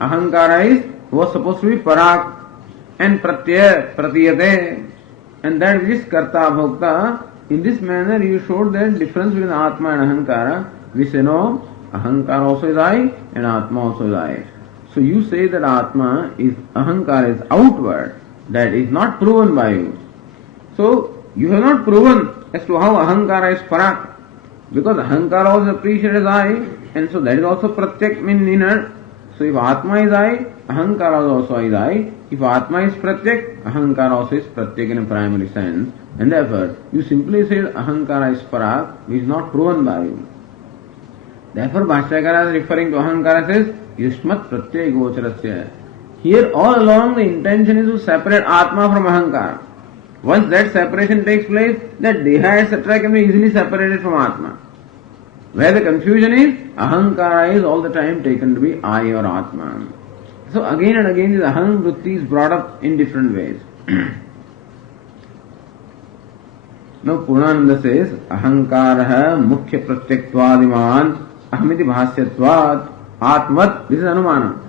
Ahankara was supposed to be parak and pratyaya, pratiyate, and that is karta bhokta. In this manner you showed that difference between Atma and Ahankara. We say no, Ahankara also is I and Atma also is I. So you say that Atma is, Ahankara is outward. That is not proven by you. So you have not proven as to how Ahankara is parak. Because Ahankara was appreciated as I, and so that is also pratyak, means inner. So if Atma is I, Ahankara also is I. If Atma is pratyak, Ahankara also is pratyak in a primary sense. And therefore, you simply said Ahankara is parak, which is not proven by you. Therefore, Bhashyakara is referring to Ahankara says, Yushmat pratyay gocharasya. Here all along the intention is to separate Atma from Ahankara. Once that separation takes place, that Deha etc. can be easily separated from Atma. Where the confusion is, Ahankara is all the time taken to be I or Atma. So again and again this Aham Vritti is brought up in different ways. Now Purnananda says, Ahankara mukhya pratyaktvádiman ahmiti bhasyatvad atmat. This is Anumana.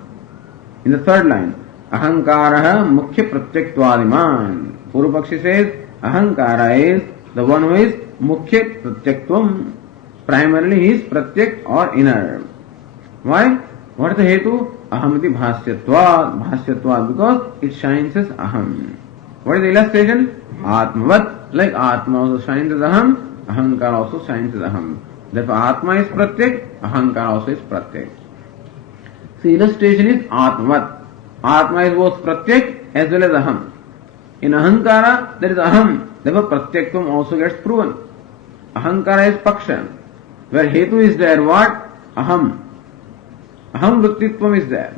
In the third line, Ahankara mukhya pratyaktvádiman. Purupakshi says, Ahankara is the one who is mukhya pratyaktvam. Primarily he is pratyak or inner. Why? What is the hetu? Ahamiti bhasyatvad. Bhasyatvad, because it shines as aham. What is the illustration? Atmavat. Like Atma also shines as aham, Ahankara also shines as aham. Therefore Atma is pratyak, Ahankara also is pratyak. So illustration is Atmavat. Atma is both pratyak as well as aham. In Ahankara there is aham, therefore pratyakvam also gets proven. Ahankara is paksha. Where hetu is there, what? Aham. Aham vrittitvam is there.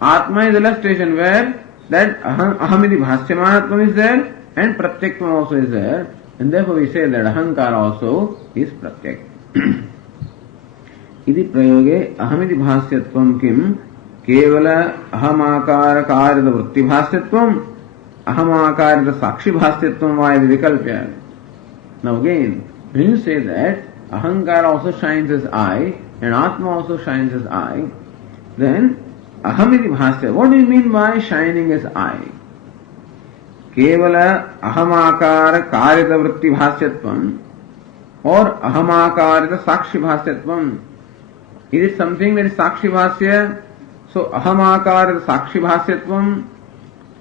Atma is illustration where that ahamiti bhasyamanatvam is there and pratyakvam also is there. And therefore we say that Ahankara also is pratyak. Iti prayoge ahamiti bhasyatvam kim kevala ahamakara karyada vritti bhasyatvam ahamakarita sakshi bhasyatvam vayadi vikalpya. Now again, when you say that Ahankara also shines as I and Atma also shines as I, then ahamiti bhasya. What do you mean by shining as I? Kevala ahamakara karyata vritti bhasyatvam or ahamakarita sakshi bhasyatvam. Is it something that is sakshi bhasya? So ahamakarita sakshi bhasyatvam,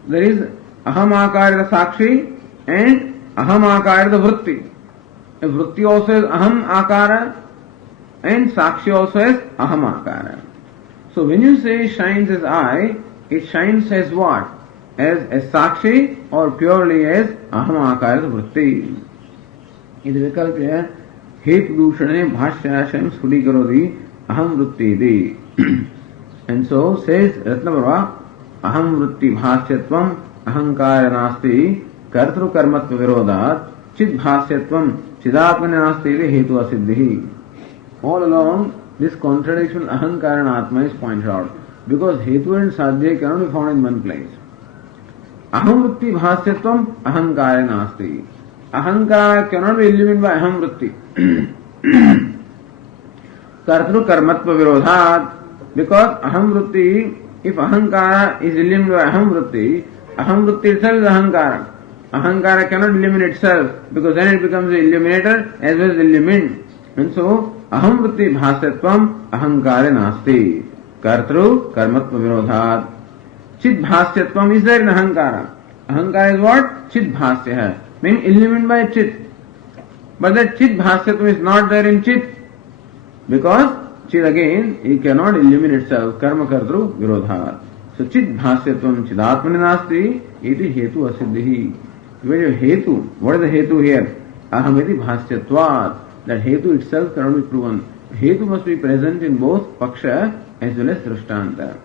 there is ahamakarita sakshi and ahamakarita vritti. A vritti also is aham akara and sakshi also is aham akara. So when you say shines as I, it shines as what? As a sakshi or purely as aham akara vritti. It is vikalpya hetu dushane bhashyasham sphudi karodi aham vritti iti. And so says Ratnaprabha, aham vritti bhasyatvam ahankara nasti kartru karmatva virodat chid bhasyatvam chidatmana nasti iti hetu asiddhi. All along this contradiction Ahankara and Atma is pointed out because hetu and sadhya cannot be found in one place. Aham vritti bhasyatvam ahankara nasti. Ahankara cannot be illuminated by aham vritti. Kartru karmatva virodhat, because aham vritti, if ahankara is illuminated by aham vritti itself is ahankara. Ahankara cannot illuminate itself because then it becomes the illuminator as well as illumined. And so aham vritti bhasyatvam ahankara nasti. Kartru karmatva virodhat. Chid bhasyatvam is there in ahankara. Ahankara is what? Chid bhasya hai. Meaning illumined by chit. But that chit bhasyatvam is not there in chit. Because chit again, it cannot illuminate itself. Karma kartru virodhat. So chit bhasyatvam chidatmani nasti iti hetu asiddhi. Where your hetu, what is the hetu here? Ahamiti bhasyatvat. That hetu itself cannot be proven. Hetu must be present in both paksha as well as drishtanta.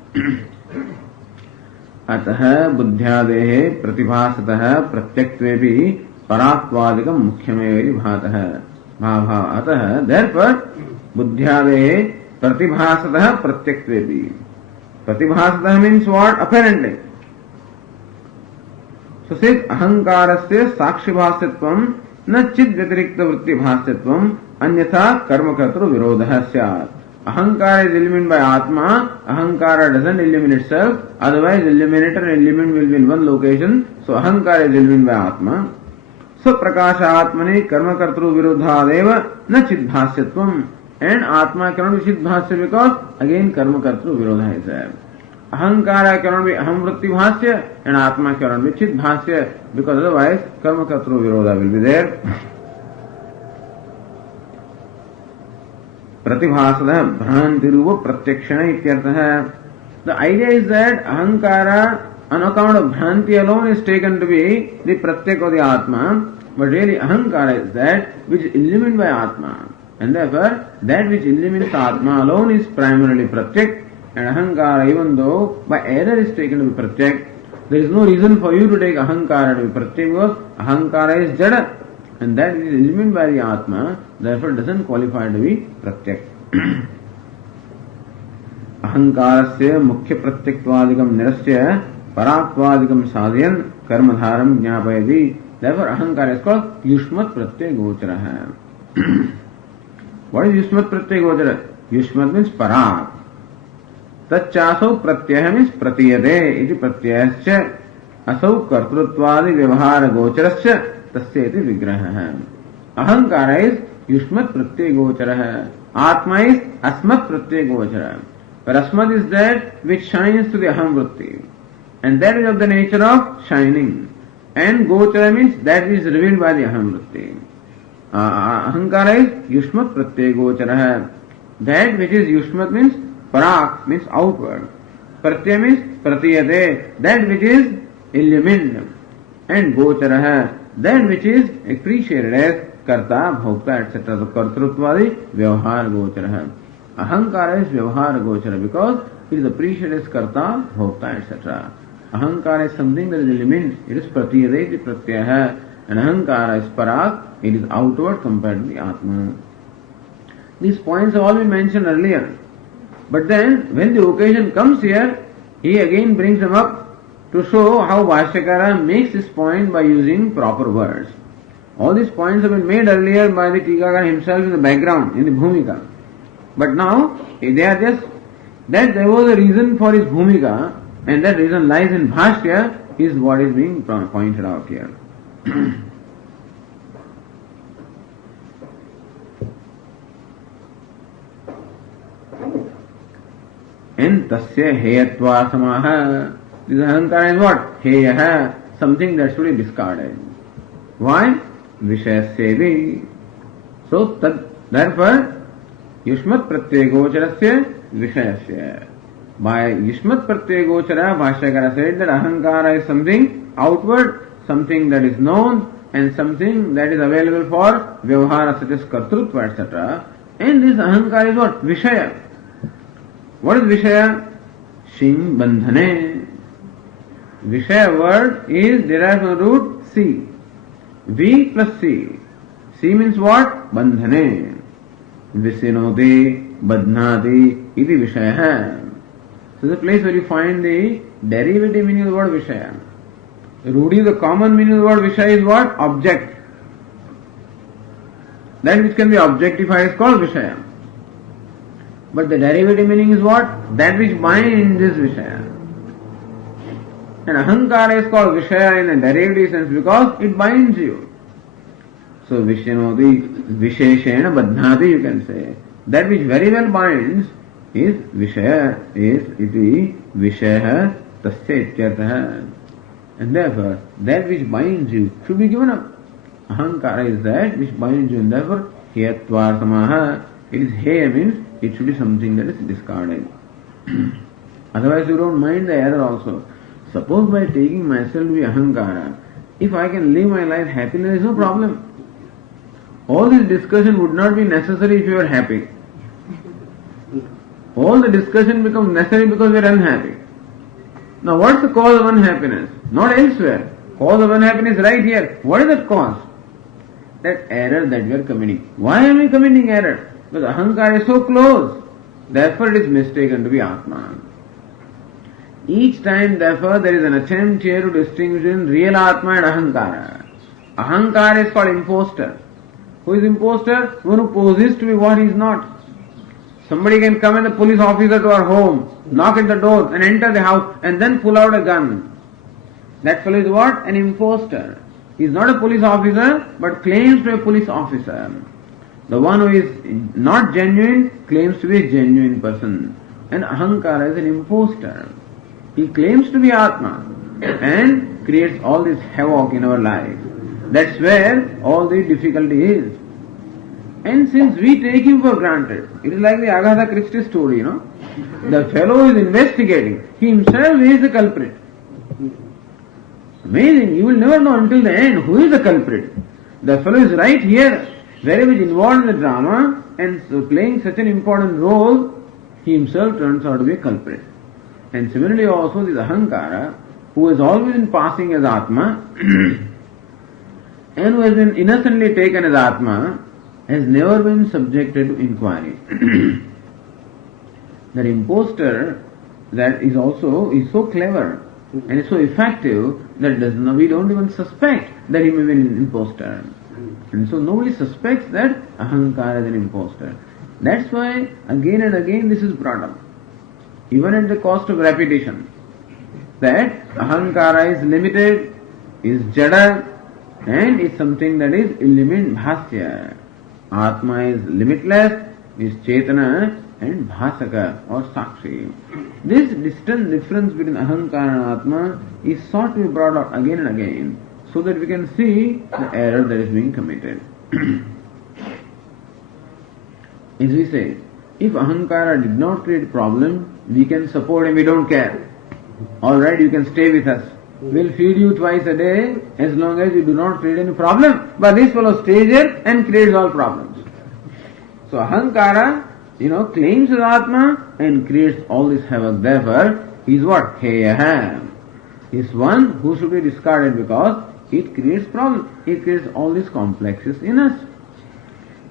Atah buddhyadehe pratibhasatah pratyaktvebhi parattvadikam mukhyameveri bhatah. Bhava. Atah, therefore, buddhyadehe pratibhasatah pratyaktvebhi. Pratibhasatah means what? Apparently. So says ahankarasya sakshi bhasyatvam na chid vyatirikta vritti bhasyatvam anyatha karma kartru virodha syat. Ahankara is illumined by Atma. Ahankara doesn't illumine itself. Otherwise, illuminator and illumined will be in one location. So, Ahankara is illumined by Atma. So, Prakasha Atmani Karma Kartru Virodhadeva Na Chidbhasyatvam. And Atma cannot be Chidbhasya because again Karma Kartru Virodha is there. Ahankara cannot be Aham Vritti Bhasya and Atma cannot be Chidbhasya because otherwise Karma Kartru Virodha will be there. Pratibhasada Bhrantiruva Pratyakshana ityartha. The idea is that Ahankara on account of Bhranti alone is taken to be the Pratyak or the Atma, but really Ahankara is that which is illumined by Atma. And therefore, that which illumines Atma alone is primarily Pratyak, and Ahankara, even though by error is taken to be Pratyak, there is no reason for you to take Ahankara to be Pratyak because Ahankara is Jada, and that is illumined by the Atma, therefore doesn't qualify to be Pratyak. Ahankarasya mukhya Pratyaktvadikam nirasya Parattvadikam sadhayan karmadharam jnapayati. Therefore, Ahankara is called Yushmat Pratyay Gochara. What is Yushmat Pratyay Gochara? Yushmat means Parat. Tachasau Pratyaya means Pratiyade iti Pratyayascha Asau Kartrutvadi Vyavahara Gocharascha Tasya iti Vigraha. Ahankara is Yushmat Pratyay Gochara. Atma is Asmat Pratyay Gochara. But Asmat is that which shines to the Aham Vritti. And that is of the nature of shining. And Gochara means that which is revealed by the Aham Vritti. Ahankara is Yushmat Pratyay Gochara. That which is Yushmat means Parak means outward. Pratyaya means Pratiyate, that which is illumined. And Gochara, that which is appreciated as Karta, Bhokta, etc. So Kartrutvadi, Vyavahar Gochara. Ahankara is Vyavahar Gochara because it is appreciated as Karta, Bhokta, etc. Ahankara is something that is illumined. It is Pratiyate, it is Pratyaya. And Ahankara is Parak, it is outward compared to the Atma. These points have all been mentioned earlier. But then, when the occasion comes here, he again brings them up to show how Bhashyakara makes this point by using proper words. All these points have been made earlier by the Tikakara himself in the background, in the Bhumika. But now, they are just that there was a reason for his Bhumika, and that reason lies in Bhashya, is what is being pointed out here. And tasya heyatva samaha. This Ahankara is what? Heyaha, something that should be discarded. Why? Vishayasya. So, therefore, Yushmat Pratyay Gocharasya Vishayasya. By Yushmat Pratyay Gochara, Bhashyakara said that Ahankara is something outward, something that is known, and something that is available for Vyavahara such as Kartrutva, etc. And this Ahankara is what? Vishaya. What is Vishaya? Shing Bandhane. Vishaya word is derived from the root C. V plus C. C means what? Bandhane. Visinoti, Badhnati, iti Vishaya. So the place where you find the derivative meaning of the word Vishaya. Rudi, the common meaning of the word Vishaya is what? Object. That which can be objectified is called Vishaya. But the derivative meaning is what? That which binds this Vishaya. And Ahankara is called Vishaya in a derivative sense because it binds you. So Vishnoti, Visheshena Badhnati you can say. That which very well binds is Vishaya, is iti Vishaya tasya ityartha. And therefore, that which binds you should be given up. Ahankara is that which binds you, and therefore, heyatva samaha. It is heya means it should be something that is discarded. Otherwise, you don't mind the error also. Suppose by taking myself to be Ahankara, if I can live my life happily, there is no problem. All this discussion would not be necessary if you are happy. All the discussion becomes necessary because we are unhappy. Now, what's the cause of unhappiness? Not elsewhere. Cause of unhappiness right here. What is that cause? That error that we are committing. Why are we committing error? Because Ahankara is so close. Therefore, it is mistaken to be Atman. Each time, therefore, there is an attempt here to distinguish between real Atma and Ahankara. Ahankara is called imposter. Who is imposter? One who poses to be what he is not. Somebody can come as a police officer to our home, knock at the door and enter the house and then pull out a gun. That fellow is what? An impostor. He is not a police officer but claims to be a police officer. The one who is not genuine claims to be a genuine person. And Ahankara is an impostor. He claims to be Atma and creates all this havoc in our life. That's where all the difficulty is. And since we take him for granted, it is like the Agatha Christie story, The fellow is investigating. He himself is the culprit. Amazing. You will never know until the end who is the culprit. The fellow is right here, very much involved in the drama and so playing such an important role, he himself turns out to be a culprit. And similarly also this Ahankara, who has always been passing as Atma and who has been innocently taken as Atma, has never been subjected to inquiry. That impostor that is so clever and is so effective that we don't even suspect that he may be an impostor. And so nobody suspects that Ahankara is an impostor. That's why again and again this is brought up. Even at the cost of repetition. That Ahankara is limited, is jada, and is something that is illimit bhasya. Atma is limitless, is Chetana and Bhasaka or Sakshi. This distant difference between Ahankara and Atma is sought to be brought out again and again so that we can see the error that is being committed. As we say, if Ahankara did not create problem, we can support him, we don't care. Alright, you can stay with us. We'll feed you twice a day as long as you do not create any problem. But this fellow stays here and creates all problems. So Ahankara, claims his Atma and creates all this havoc. Therefore, he is what? Heyaha. He is one who should be discarded because it creates problems. It creates all these complexes in us.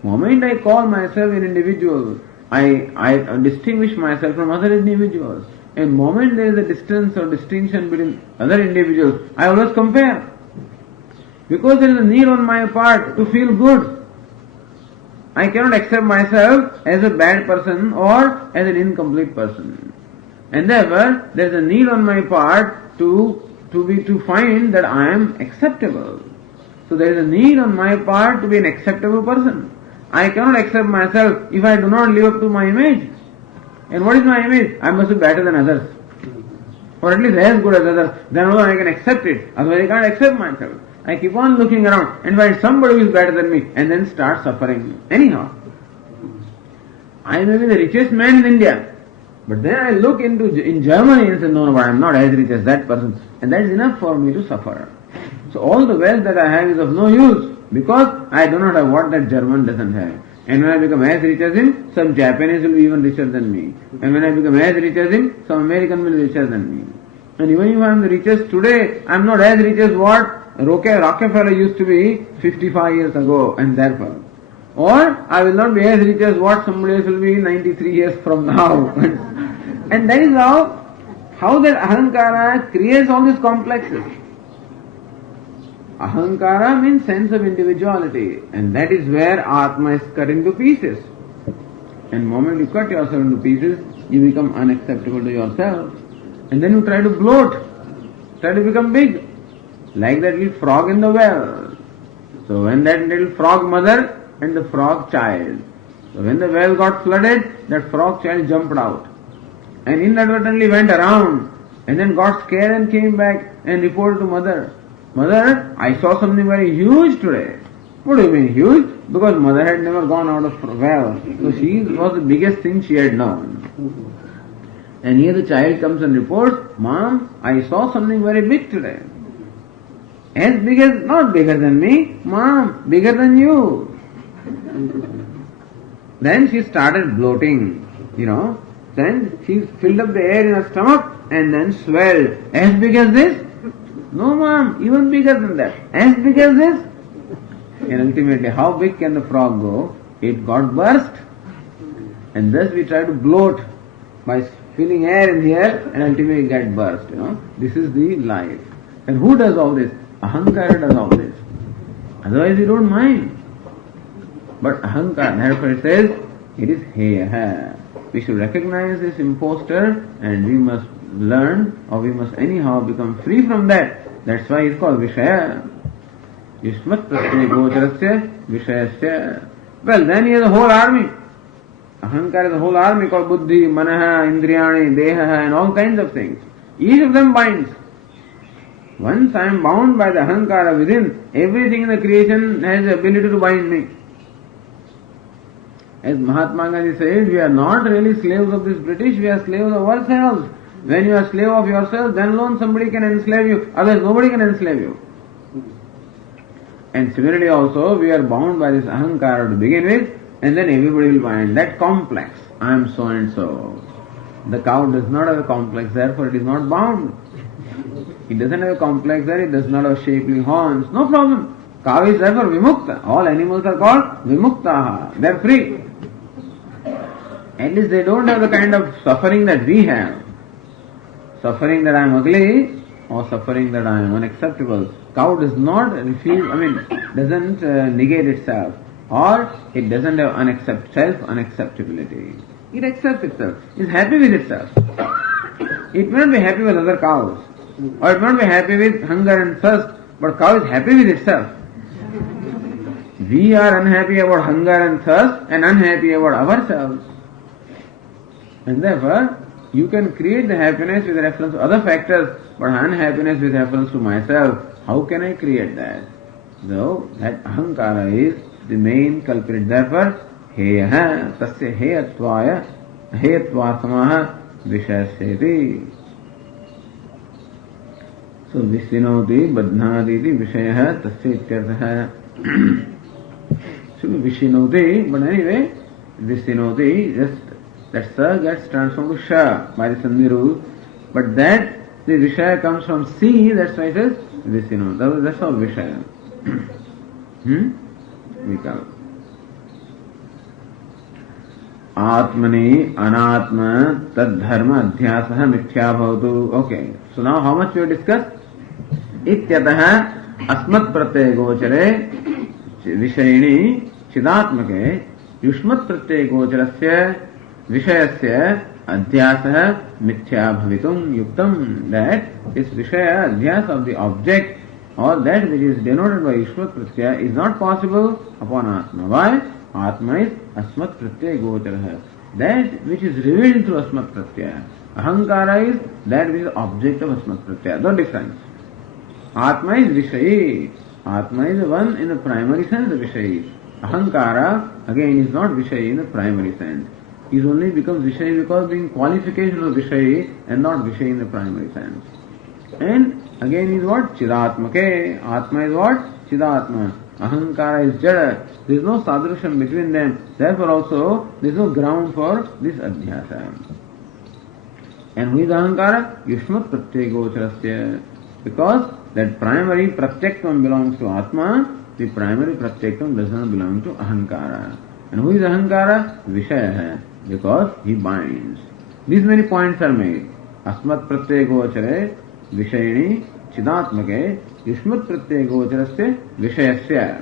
The moment I call myself an individual, I distinguish myself from other individuals. The moment there is a distance or distinction between other individuals, I always compare. Because there is a need on my part to feel good. I cannot accept myself as a bad person or as an incomplete person. And therefore, there is a need on my part to find that I am acceptable. So there is a need on my part to be an acceptable person. I cannot accept myself if I do not live up to my image. And what is my image? I must be better than others. Or at least as good as others. Then alone I can accept it. Otherwise I can't accept myself. I keep on looking around and find somebody who is better than me and then start suffering. Anyhow, I may be the richest man in India. But then I look in Germany and say, no, I am not as rich as that person. And that is enough for me to suffer. So all the wealth that I have is of no use because I do not have what that German doesn't have. And when I become as rich as him, some Japanese will be even richer than me. And when I become as rich as him, some American will be richer than me. And even if I am the richest today, I am not as rich as what Rockefeller used to be 55 years ago and therefore. Or I will not be as rich as what somebody else will be 93 years from now. And that is how that Ahankara creates all these complexes. Ahankara means sense of individuality, and that is where Atma is cut into pieces. And the moment you cut yourself into pieces, you become unacceptable to yourself. And then you try to bloat, try to become big, like that little frog in the well. So when that little frog mother and the frog child, so when the well got flooded, that frog child jumped out and inadvertently went around and then got scared and came back and reported to mother. Mother, I saw something very huge today. What do you mean huge? Because mother had never gone out of well. So she was the biggest thing she had known. And here the child comes and reports, Mom, I saw something very big today. As big as, not bigger than me, Mom, bigger than you. Then she started bloating, Then she filled up the air in her stomach and then swelled. As big as this? No, Mom, even bigger than that. As big as this? And ultimately, how big can the frog go? It got burst. And thus we try to bloat by filling air in here and ultimately it get burst, This is the life. And who does all this? Ahankara does all this. Otherwise you don't mind. But Ahankara, therefore it says, It is heya. We should recognize this impostor and we must learn or we must anyhow become free from that. That's why it's called Vishaya. Yushmat pratyaya gocharasya Vishayasya. Well, then he has a whole army. Ahankara is a whole army called Buddhi, Manaha, Indriyani, Deha and all kinds of things. Each of them binds. Once I am bound by the Ahankara within, everything in the creation has the ability to bind me. As Mahatma Gandhi says, we are not really slaves of this British, we are slaves of ourselves. When you are slave of yourself, then alone somebody can enslave you, otherwise nobody can enslave you. And similarly also, we are bound by this Ahankara to begin with, and then everybody will find that complex. I am so and so. The cow does not have a complex, therefore it is not bound. It doesn't have a complex there, it does not have shapely horns. No problem. Cow is therefore vimukta. All animals are called vimuktaha. They are free. At least they don't have the kind of suffering that we have. Suffering that I am ugly or suffering that I am unacceptable. Cow does not doesn't negate itself, or it doesn't have self-unacceptability. It accepts itself. It is happy with itself. It may not be happy with other cows, or it may not be happy with hunger and thirst, but cow is happy with itself. We are unhappy about hunger and thirst and unhappy about ourselves. And therefore, you can create the happiness with reference to other factors, but unhappiness with reference to myself, how can I create that? So, that ahankara is the main culprit. Therefore, heyaha, tasya heyatvartamaha vishayasyati. So, vishinoti badhnaditi vishayaha tasya ityarthaha. So, vishinoti, but anyway, vishinoti, just that sa gets transformed to sha by the sandhi rule, but that the vishaya comes from si, that's why it is visino. That's all vishaya. Vikal. Atmani anatma tad dharma adhyasaha mithya bhavatu. Okay, so now how much we have discussed? Ityataha asmat pratyaya gochare vishayini chidatmake yushmat pratyaya gocharasya Vishayasya adhyasah mithya bhavitum yuktam. That is Vishaya, adhyas of the object or that which is denoted by Yushmat Pratyaya is not possible upon Atma. Why? Atma is Asmat Pratyaya Gocharaha. That which is revealed through Asmat Pratyaya. Ahankara is that which is object of Asmat Pratyaya. No difference. Atma is Vishayi. Atma is the one in the primary sense of Vishayi. Ahankara again is not Vishayi in the primary sense. It only becomes Vishayi because being qualification of Vishayi and not Vishayi in the primary sense. And again is what? Chidatmake. Atma is what? Chidatma. Ahankara is Jada. There is no sadrusham between them. Therefore also there is no ground for this adhyasa. And who is Ahankara? Yushmat pratyaya gocharasya. Because that primary pratyaktam belongs to Atma, the primary pratyaktam does not belong to Ahankara. And who is Ahankara? Vishaya. Because he binds. These many points are made. Asmat pratyaya gochare vishayini chidatmake yushmat pratyaya gocharasya vishayasya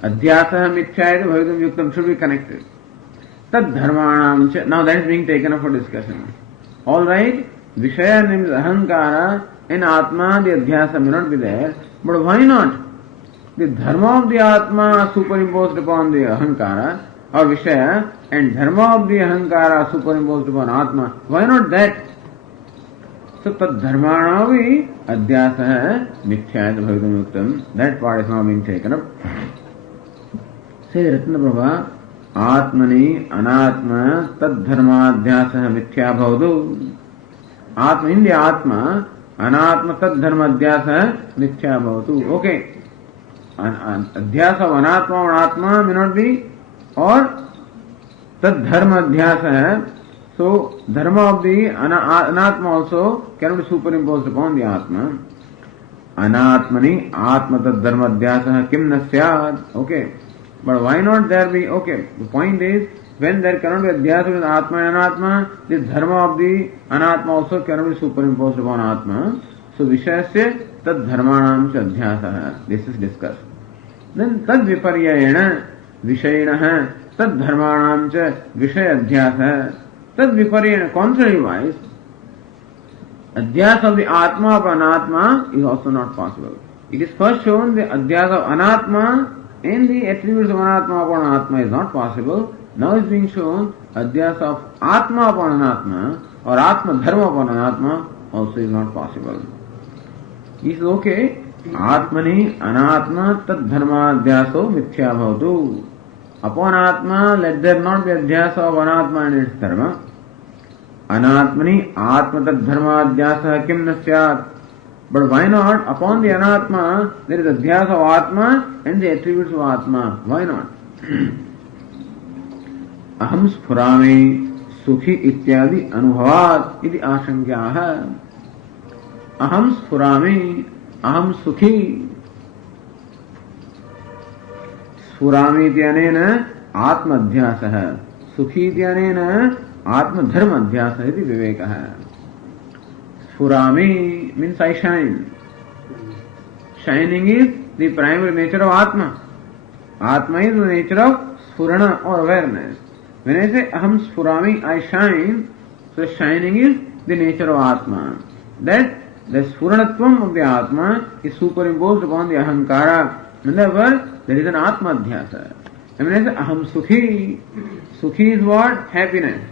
adhyasah mithya bhavitum yuktam should be connected. Tad dharmanam cha. Now that is being taken up for discussion. Alright, Vishaya means Ahankara and Atma, the adhyasa may not be there, but why not? The dharma of the Atma superimposed upon the Ahankara or Vishaya and dharma of the Ahankara superimposed upon Atma. Why not that? So tad dharmana vi adhyasa mithya bhavitum yuktam. That part is now being taken up. Say Ratna Prabha, Atmani anatma tad dharma adhyasa mithya bhavadu. Atma in the Atma, anatma tad dharma adhyasa mithya bhavadu. Okay. Adhyasa of anatma or atma may not be, or tad dharma adhyasa hai. So dharma of the anatma also cannot be superimposed upon the atma. Anatmani atma tad dharma adhyasa kim na syad. Okay. But why not there be? Okay. The point is, when there cannot be adhyasa with atma and anatma, the dharma of the anatma also cannot be superimposed upon atma. So vishayasya tad dharmanam cha adhyasa. This is discussed. Then tad viparyayena vishayinaha तद धर्माणाम च विषय अध्यास तद विपर्यण contrary wise adhyas of the atma of anatma is also not possible. It is first shown the adhyas of anatma and the attributes of anatma upon atma is not possible. Now is being shown adhyas of atma upon anatma or atma dharma upon anatma also is not possible. He says, okay, atmani anatma tad dharma adhyaso mithya bhavatu. Upon atma, let there not be adhyasa of anatma and its dharma. Anatmani atma tad dharma adhyasa kim nasyat. But why not? Upon the anatma, there is adhyasa of atma and the attributes of atma. Why not? Aham sphurami sukhi ityadi anubhavat iti ashankyaha. Aham sphurami, aham sukhi. स्फुरामि इत्यनेन आत्मध्यासः सुखी इत्यनेन आत्मधर्माध्यासः इति विवेकः स्फुरामि means I shine. Shining is the primary nature of Atma. Atma is the nature of sphurana or awareness. When I say aham sphurami, I shine, so shining is the nature of Atma. That the sphuranatvam of the Atma is superimposed upon the ahankara. Whenever there is an Atma Adhyasa. I mean, I say, Aham Sukhi. Sukhi is what? Happiness.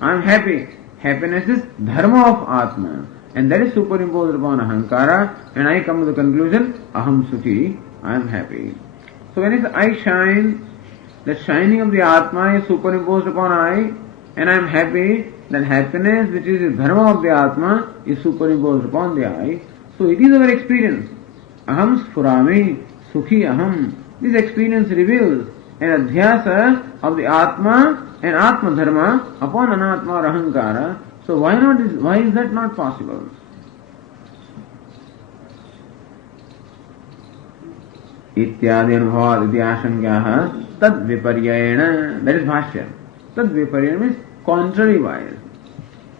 I am happy. Happiness is dharma of Atma. And that is superimposed upon Ahankara. And I come to the conclusion, Aham Sukhi, I am happy. So when I say, I shine, the shining of the Atma is superimposed upon I. And I am happy. That happiness, which is the dharma of the Atma, is superimposed upon the I. So it is our experience. Aham Sphurami. Sukhi aham. This experience reveals an adhyasa of the Atma and Atma Dharma upon Anatma or Ahankara. So why is that not possible? Ityadi anubhavat iti ashankyaha tad viparyayena. That is Bhashya. Tad viparyayena means contrary wise.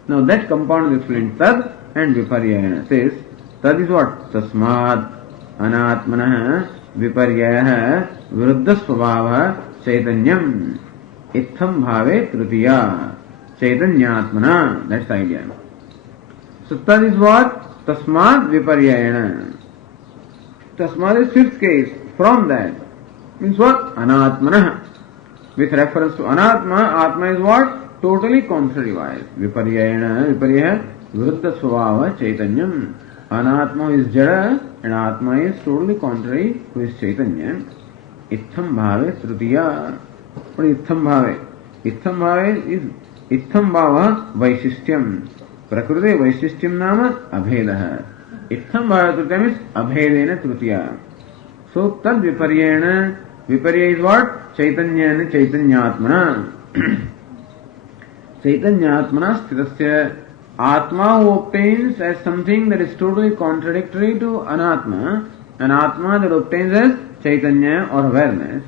Now that compound is explained. Tad and viparyayena. Says, tad is what? Tasmad anatmanah विपर्ययः विरुद्ध स्वभावः चैतन्यम् इत्थं भावे तृतीया चैतन्यात्मना. That's the idea. So that is what? Tasmad viparyayena. Tasmad is fifth case. From that means what? Anatmana. With reference to anatma, atma is what? Totally contrary wise. Viparyayena, viparyaya viruddha swabhava chaitanyam. Anatma is jada and atma is totally contrary to his chaitanya. Itham bhave tritiya. What is itham bhave? Itham bhave is itham bhava vaishishyam. Prakriti vaishishyam nama abhedah. Itham bhave tritiya means abhedena tritiya. So tad viparyena. Viparya is what? Chaitanyana chaitanyatmana. Chaitanyatmana sthidasya. Atma who obtains as something that is totally contradictory to anatma, and atma that obtains as chaitanya or awareness.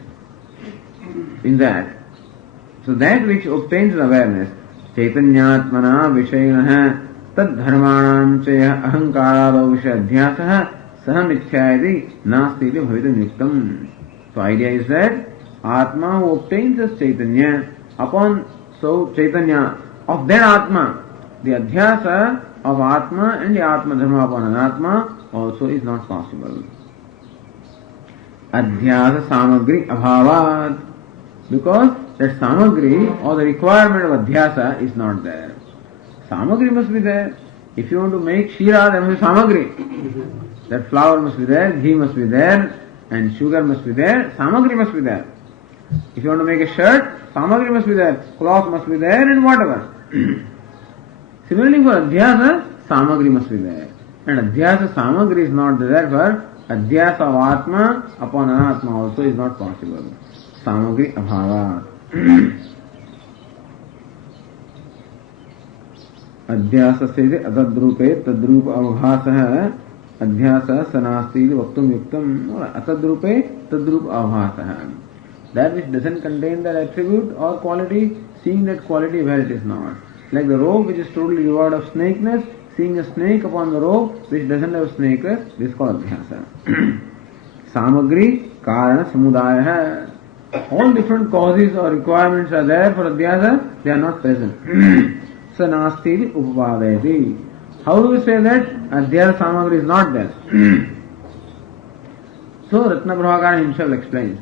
In that, so that which obtains awareness, chaitanyatmana vishayanaha tad dharmanam chaya ahankarado vishadhyasah saha mithyayati nasti iti bhavitam yuktam. So idea is that atma who obtains as chaitanya upon so chaitanya of that atma, the adhyasa of Atma and the Atma Dharma upon Anatma also is not possible. Adhyasa samagri abhavat. Because that samagri or the requirement of adhyasa is not there. Samagri must be there. If you want to make shira, there must be samagri. That flour must be there, ghee must be there, and sugar must be there, samagri must be there. If you want to make a shirt, samagri must be there, cloth must be there, and whatever. Similarly for adhyasa, samagri must be there. And adhyasa samagri is not there, therefore adhyasa of atma upon anatma also is not possible. Samagri abhava. Adhyasa se atadrupe tadrupa avhasah adhyasa sanasti vaktum yuktam atadrupe tadrupa avhasah. That which doesn't contain that attribute or quality, seeing that quality where it is not. Like the robe which is totally devoid of snakeness, seeing a snake upon the robe which doesn't have snakeness, this is called adhyasa. Samagri karana samudaya. All different causes or requirements are there for adhyasa, they are not present. Sanasti upadayati. How do we say that? Adhyasa samagri is not there. So Ratna Prabhakara himself explains.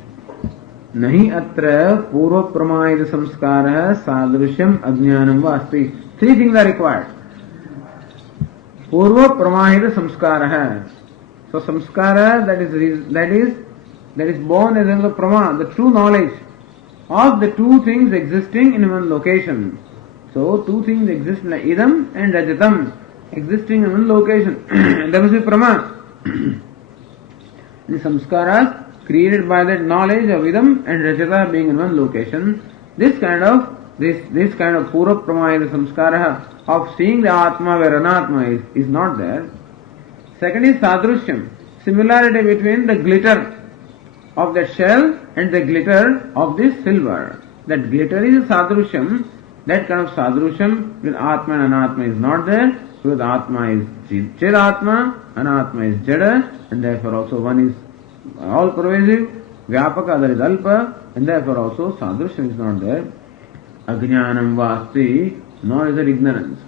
Nahi atra purva pramayita samskara sadrishyam ajnanam va asti. Three things are required. Purva pramahita samskara. So samskara that is born as in the prama, the true knowledge of the two things existing in one location. So two things exist like idam and rajatam existing in one location. That must be prama. The samskaras created by that knowledge of idam and rajata being in one location. This kind of purva pramayita samskara of seeing the Atma where Anatma is not there. Second is sadrushyam, similarity between the glitter of that shell and the glitter of this silver. That glitter is a sadrushyam. That kind of sadrushyam with Atma and Anatma is not there. Because Atma is Chid Atma, Anatma is Jada, and therefore also one is all pervasive, Vyapaka, other is Alpa, and therefore also sadrushyam is not there. Ajnanam vasti, nor is there ignorance.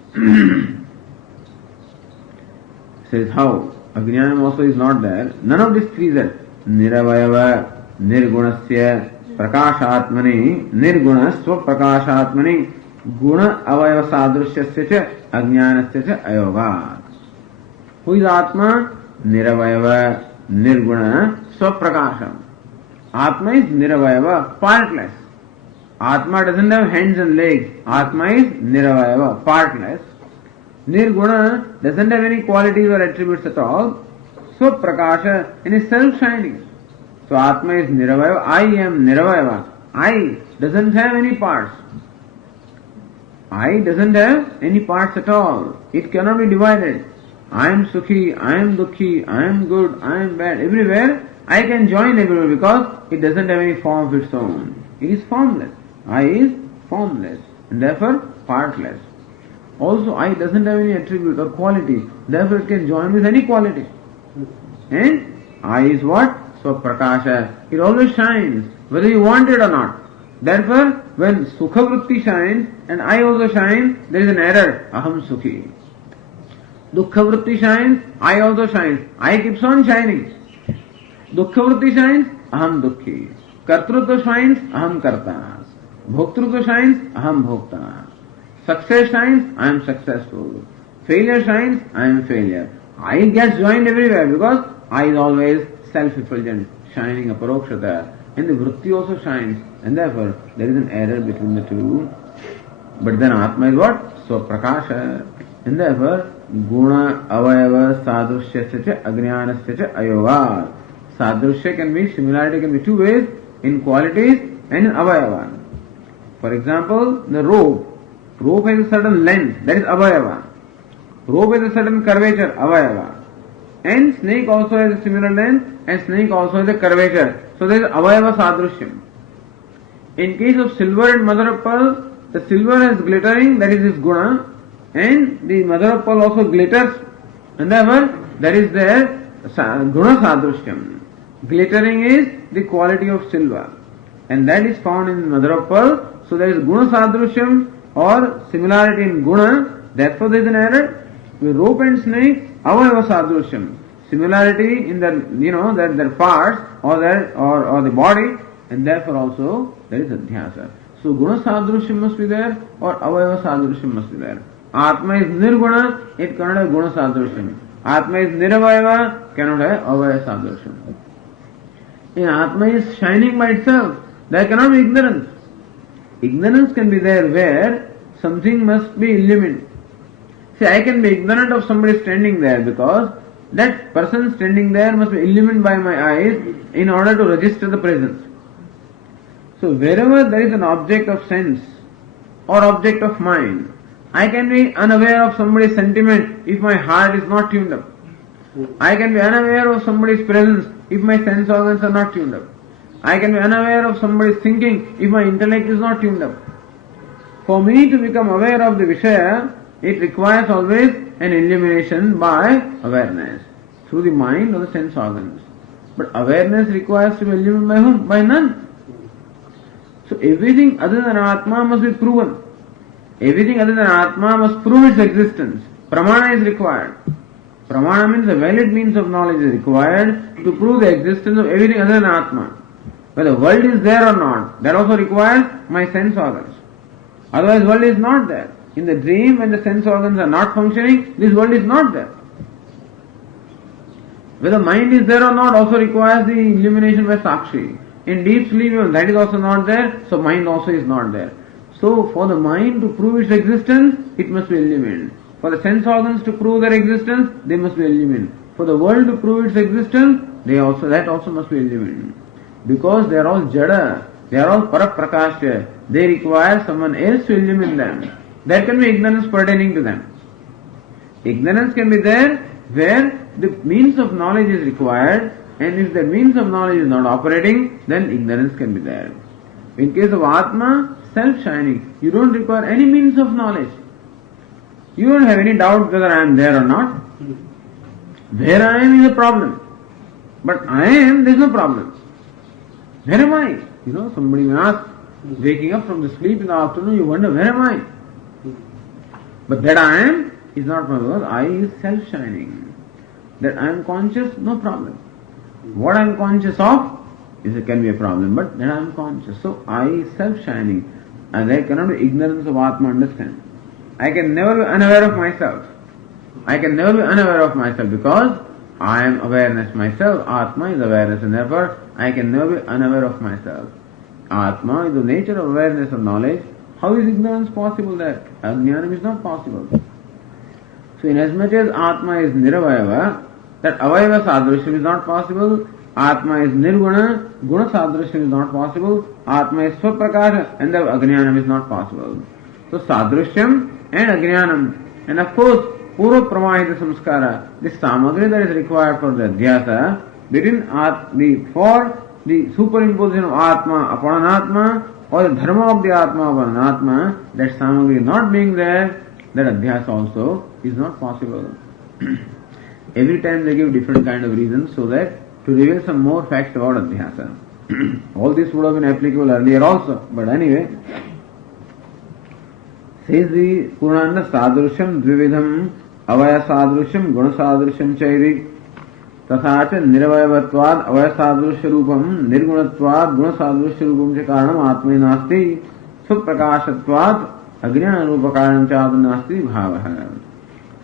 Says how? Ajnanam also is not there. None of these three are. Niravayava, Nirgunasya, Prakashatmani, Nirguna, Swaprakashatmani, Guna Avayava Sadrusyasya cha, Ajnanasya cha Ayogat. Who is Atma? Niravayava, Nirguna, Swaprakasham. Atma is Niravayava, partless. Atma doesn't have hands and legs. Atma is Niravayava, partless. Nirguna doesn't have any qualities or attributes at all. So Prakasha in his self-shining. So Atma is Niravayava. I am Niravayava. I doesn't have any parts. I doesn't have any parts at all. It cannot be divided. I am Sukhi, I am Dukhi, I am good, I am bad. Everywhere I can join everywhere because it doesn't have any form of its own. It is formless. I is formless and therefore partless. Also I doesn't have any attribute or quality. Therefore it can join with any quality. And I is what? So Prakasha. It always shines, whether you want it or not. Therefore, when Sukha Vritti shines and I also shine, there is an error. Aham Sukhi. Dukkha Vritti shines, I also shines. I keeps on shining. Dukkha Vritti shines, Aham Dukhi. Kartrutva shines, Aham Karta. Bhoktrutva shines, Aham Bhokta. Success shines, I am successful. Failure shines, I am failure. I gets joined everywhere because I is always self-effulgent, shining aparokshata. And the vritti also shines. And therefore, there is an error between the two. But then Atma is what? So Prakasha. And therefore, Guna, Avayava, Sadrushya, Ajnanasya, Ayoga. Sadrushya can be, similarity can be two ways, in qualities and in Avayava. For example, the rope. Rope has a certain length, that is Avayava. Rope has a certain curvature, Avayava. And snake also has a similar length, and snake also has a curvature. So there is Avayava Sadrushyam. In case of silver and mother of pearl, the silver is glittering, that is its guna, and the mother of pearl also glitters, and therefore there is their guna Sadrushyam. Glittering is the quality of silver, and that is found in mother of pearl. So there is guna Sadrushyam or similarity in guna, therefore there is an error. With rope and snake, Avayava Sadrushyam. Similarity in their parts or the body, and therefore also there is adhyasa. So Guna Sadrushyam must be there or Avayava Sadrushyam must be there. Atma is Nirguna, it cannot have Guna Sadrushyam. Atma is Niravayava, cannot have Avayava Sadrushyam. And Atma is shining by itself. There cannot be ignorance. Ignorance can be there where something must be illumined. See, I can be ignorant of somebody standing there because that person standing there must be illumined by my eyes in order to register the presence. So wherever there is an object of sense or object of mind, I can be unaware of somebody's sentiment if my heart is not tuned up. I can be unaware of somebody's presence if my sense organs are not tuned up. I can be unaware of somebody's thinking if my intellect is not tuned up. For me to become aware of the Vishaya, it requires always an illumination by awareness, through the mind or the sense organs. But awareness requires to be illuminated by whom? By none. So everything other than Atma must be proven. Everything other than Atma must prove its existence. Pramana is required. Pramana means a valid means of knowledge is required to prove the existence of everything other than Atma. Whether the world is there or not, that also requires my sense organs. Otherwise, world is not there. In the dream, when the sense organs are not functioning, this world is not there. Whether mind is there or not also requires the illumination by Sakshi. In deep sleep, that is also not there, so mind also is not there. So, for the mind to prove its existence, it must be illumined. For the sense organs to prove their existence, they must be illumined. For the world to prove its existence, that also must be illumined. Because they are all jada, they are all paraprakashya, they require someone else to illumine them. There can be ignorance pertaining to them. Ignorance can be there where the means of knowledge is required, and if the means of knowledge is not operating, then ignorance can be there. In case of Atma, self-shining, you don't require any means of knowledge. You don't have any doubt whether I am there or not. Where I am is a problem. But I am, there is no problem. Where am I? Somebody may ask, waking up from the sleep in the afternoon, you wonder, where am I? But that I am is not problem. I is self-shining. That I am conscious, no problem. What I am conscious of can be a problem, but that I am conscious. So I is self-shining. And there cannot be ignorance of Atma, understand. I can never be unaware of myself. I can never be unaware of myself because I am awareness myself. Atma is awareness, and therefore I can never be unaware of myself. Atma is the nature of awareness and knowledge. How is ignorance possible there? Ajnanam is not possible. So inasmuch as Atma is Niravayava, that Avayava Sadrishyam is not possible. Atma is Nirguna, Guna Sadrishyam is not possible. Atma is Swaprakasha, and the Ajnanam is not possible. So Sadrishyam and Ajnanam, and of course Purva Pramahita Samskara, this Samagri that is required for the Adhyasa, for the superimposition of Atma upon Anatma, or the Dharma of the Atma upon Anatma, that Samagri not being there, that Adhyasa also is not possible. Every time they give different kind of reasons so that to reveal some more facts about Adhyasa. All this would have been applicable earlier also, but anyway, says the Purnanda Sadrusham Dvividham Avaya Sadrusham Guna Sadrusham Chairi Tathacha Niravayavatvad Avaya Sadrusha Rupam Nirgunatvad Guna Sadrusha Rupam Cha Karanam Atma Nasti Suprakashatvad Ajnana Rupa Karanam Cha Atma Nasti Bhavaha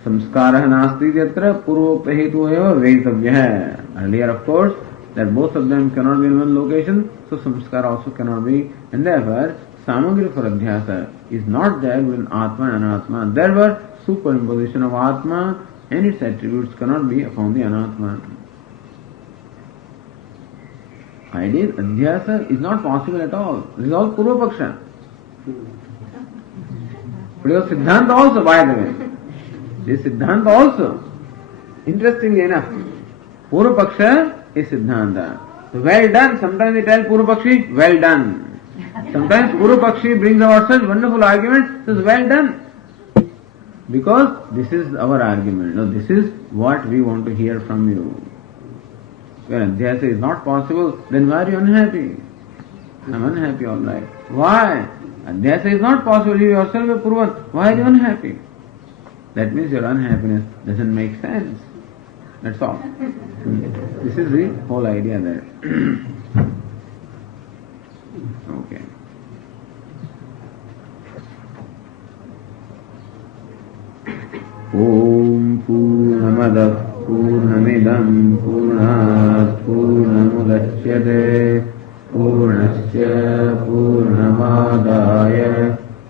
Samskara Nasti Yatra Purvokta Hetu Eva Veitavya. Earlier, of course, that both of them cannot be in one location, so Samskara also cannot be, and therefore Samagri for Adhyasa is not there within Atma and Anatma. Therefore, superimposition of Atma and its attributes cannot be upon the Anatma. Idea Adhyasa is not possible at all. This is all Purva Paksha. But your Siddhanta also, by the way. This Siddhanta also. Interestingly enough, Purva Paksha is Siddhanta. So well done. Sometimes they tell Purva Pakshi, well done. Sometimes Purva Pakshi brings about such wonderful arguments, says well done. Because this is our argument. No, this is what we want to hear from you. When Adhyasa is not possible, then why are you unhappy? I'm unhappy all right. Why? Adhyasa is not possible. You yourself have proven. Why are you unhappy? That means your unhappiness doesn't make sense. That's all. This is the whole idea there. Okay. Om Purnamada Purnamidam Purnat Purnamudachyate Purnasya Purnamadaya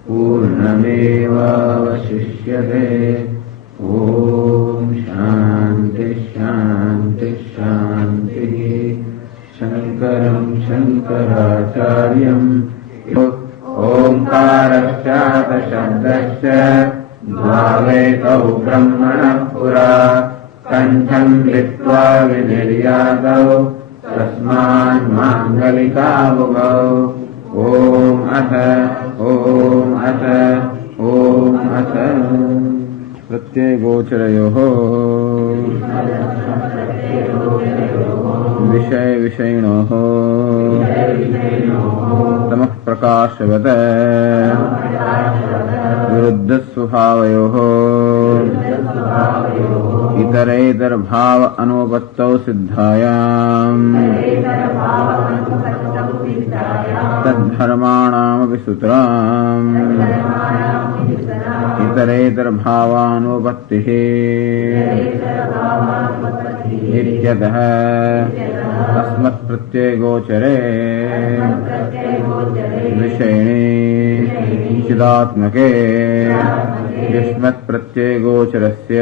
Purnameva Vashishyate. Om Shanti Shanti Shanti. Shankaram Shankaracharyam Omkarashyata Shabdasya Dvavetau Brahmana Pura Kancham Litva Viniryatau Tasman Mangalika Bhugau. Om Atha Om Atha Om Atha Pratyay Gocharayoho विषय विषयिणोः तमः प्रकाशवत् विरुद्ध स्वभावयोः इतरेतर भाव अनुपत्तौ सिद्धायाम् तद्धर्माणामपि सूत्राम् इतरेतर भावानुपत्तिः इत्यतः अस्मत्प्रत्ययगोचरे विषयिणे चिदात्मके युष्मत्प्रत्ययगोचरस्य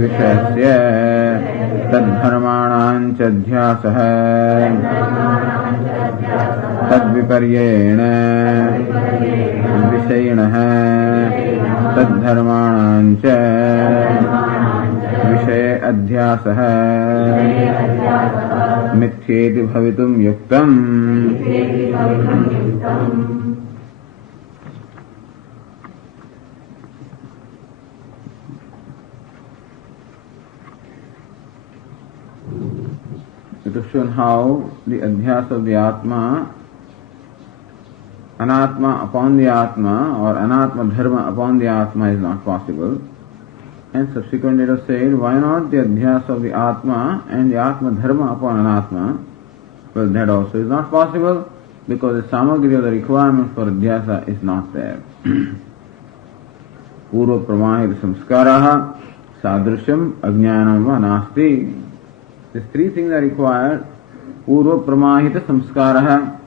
विषयस्य तद्धर्माणाञ्च अध्यासः तद्विपर्ययेण विषयिणः तद्धर्माणाञ्च विषय अध्यासः मिथ्येति भवितुं युक्तम्। It is shown how the adhyasa of the Atma, Anatma upon the Atma or Anatma Dharma upon the Atma is not possible. And subsequently it is said, why not the adhyasa of the Atma and the Atma Dharma upon Anatma? Well, that also is not possible because the samagri of the requirement for adhyasa is not there. Purva pramahita samskaraha sadrishyam ajnanam va nasti. These three things are required. Purva pramahita samskaraha,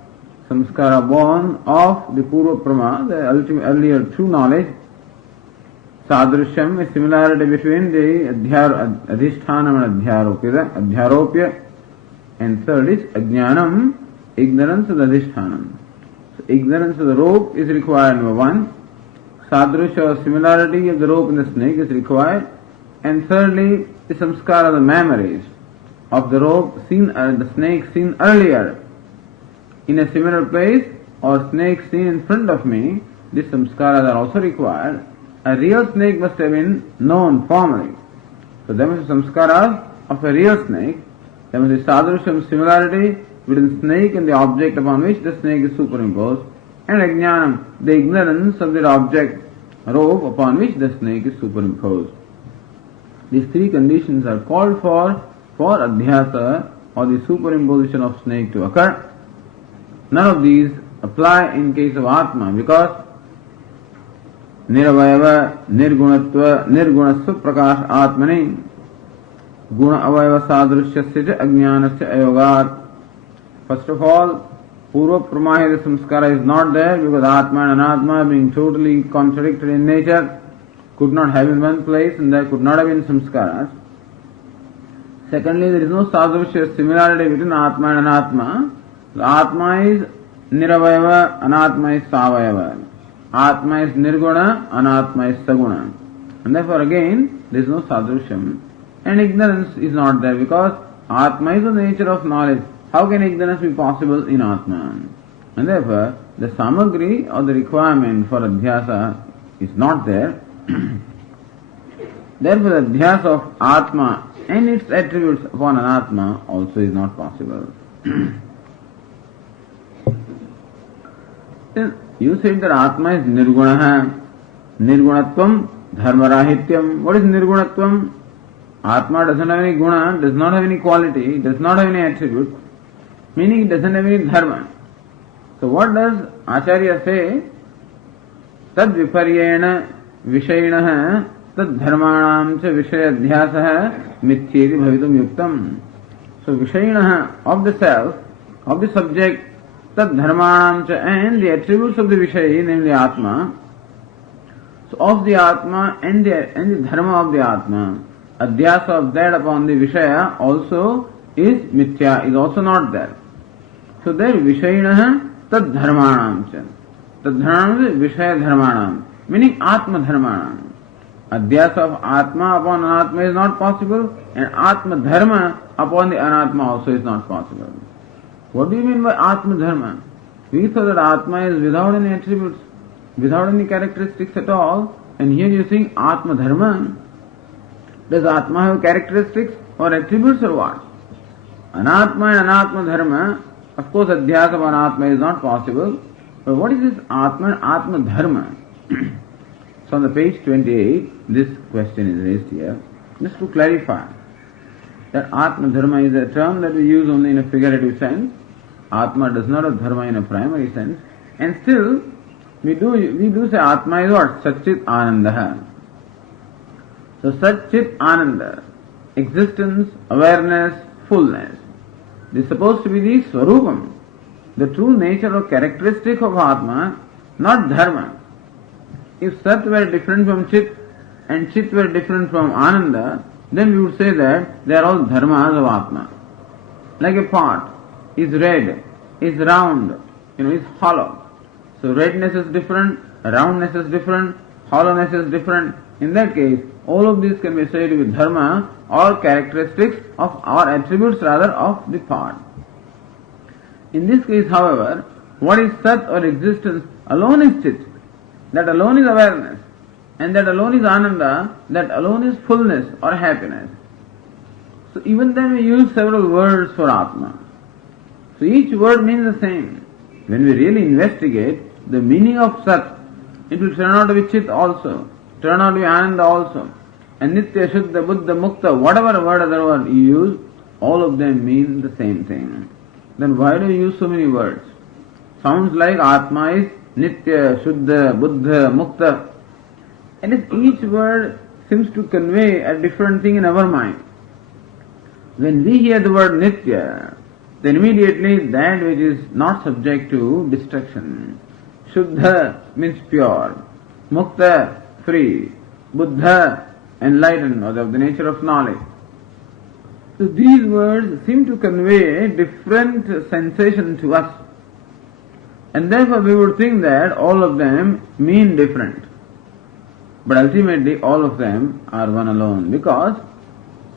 samskara born of the Purva Prama, the ultimate earlier true knowledge. Sadrishyam is similarity between the adhishthanam and adhyaropya. And third is ajnanam, ignorance of the adhishthanam. So ignorance of the rope is required, number one. Sadrishya or similarity of the rope and the snake is required. And thirdly, the samskara of the memories of the rope seen, the snake seen earlier in a similar place or snake seen in front of me. These samskaras are also required. A real snake must have been known formerly. So there must be samskaras of a real snake. There must be sadrisham, similarity between the snake and the object upon which the snake is superimposed. And ajnanam, the ignorance of the object, rope upon which the snake is superimposed. These three conditions are called for adhyasa or the superimposition of snake to occur. None of these apply in case of Atma because niravayava nirgunatva nirgunasva prakash atmani guna avayava sadrishyasya ja ajnanasya ayogat. First of all, Purva Pramahita samskara is not there because Atma and Anatma, being totally contradictory in nature, could not have in one place and there could not have been samskaras. Secondly, there is no sadrishya similarity between Atma and Anatma. The Atma is niravayava, Anatma is savayava. Atma is nirguna, Anatma is saguna. And therefore again, there is no sadrishyam. And ignorance is not there because Atma is the nature of knowledge. How can ignorance be possible in Atma? And therefore, the samagri or the requirement for adhyasa is not there. Therefore, the adhyasa of Atma and its attributes upon Anatma also is not possible. Then you said that Atma is nirgunaha, nirgunatvam, dharmarahityam. What is nirgunatvam? Atma doesn't have any guna, does not have any quality, does not have any attribute, meaning it doesn't have any dharma. So what does Acharya say? Tad viparyena vishayinaha tad dharmanam cha vishayadhyasaha mithyeti bhavitum yuktam. So vishayinaha of the self, of the subject, tad dharmanam cha, and the attributes of the vishayi, namely Atma. So of the Atma and the dharma of the Atma, adhyasa of that upon the Vishaya also is mithya, is also not there. So there Vishayinaha tad dharmanam cha. Tad dharmanam is Vishaya dharmanam, meaning Atma dharmanam. Adhyasa of Atma upon Anatma is not possible, and Atma dharma upon the Anatma also is not possible. What do you mean by Atma dharma? We thought that Atma is without any attributes, without any characteristics at all, and here you are saying Atma dharma. Does Atma have characteristics? or attributes or what? Anatma and Anatma Dharma, of course Adhyasa of Anatma is not possible, but what is this Atma and Atma Dharma? So on the page 28, this question is raised here, just to clarify that Atma Dharma is a term that we use only in a figurative sense. Atma does not have Dharma in a primary sense, and still we do say Atma is what? Satchit Ananda. So Satchit Ananda, existence, awareness, fullness. This is supposed to be the Swarupam, the true nature or characteristic of Atma, not Dharma. If Sat were different from Chit and Chit were different from Ananda, then we would say that they are all dharmas of Atma. Like a pot is red, is round, is hollow. So redness is different, roundness is different, hollowness is different. In that case, all of these can be said to be dharma or characteristics of or attributes rather of the pot. In this case, however, what is Sat or existence alone is Chit. That alone is awareness. And that alone is Ananda, that alone is fullness or happiness. So even then we use several words for Atma. So each word means the same. When we really investigate the meaning of Sat, it will turn out to be Chit also, turn out to be Ananda also. And Nitya, Shuddha, Buddha, Mukta, whatever other word you use, all of them mean the same thing. Then why do you use so many words? Sounds like Atma is Nitya, Shuddha, Buddha, Mukta. And if each word seems to convey a different thing in our mind. When we hear the word Nitya, then immediately that which is not subject to destruction. Shuddha means pure, Mukta, free, Buddha, enlightened, or of the nature of knowledge. So these words seem to convey different sensation to us. And therefore we would think that all of them mean different. But ultimately all of them are one alone, because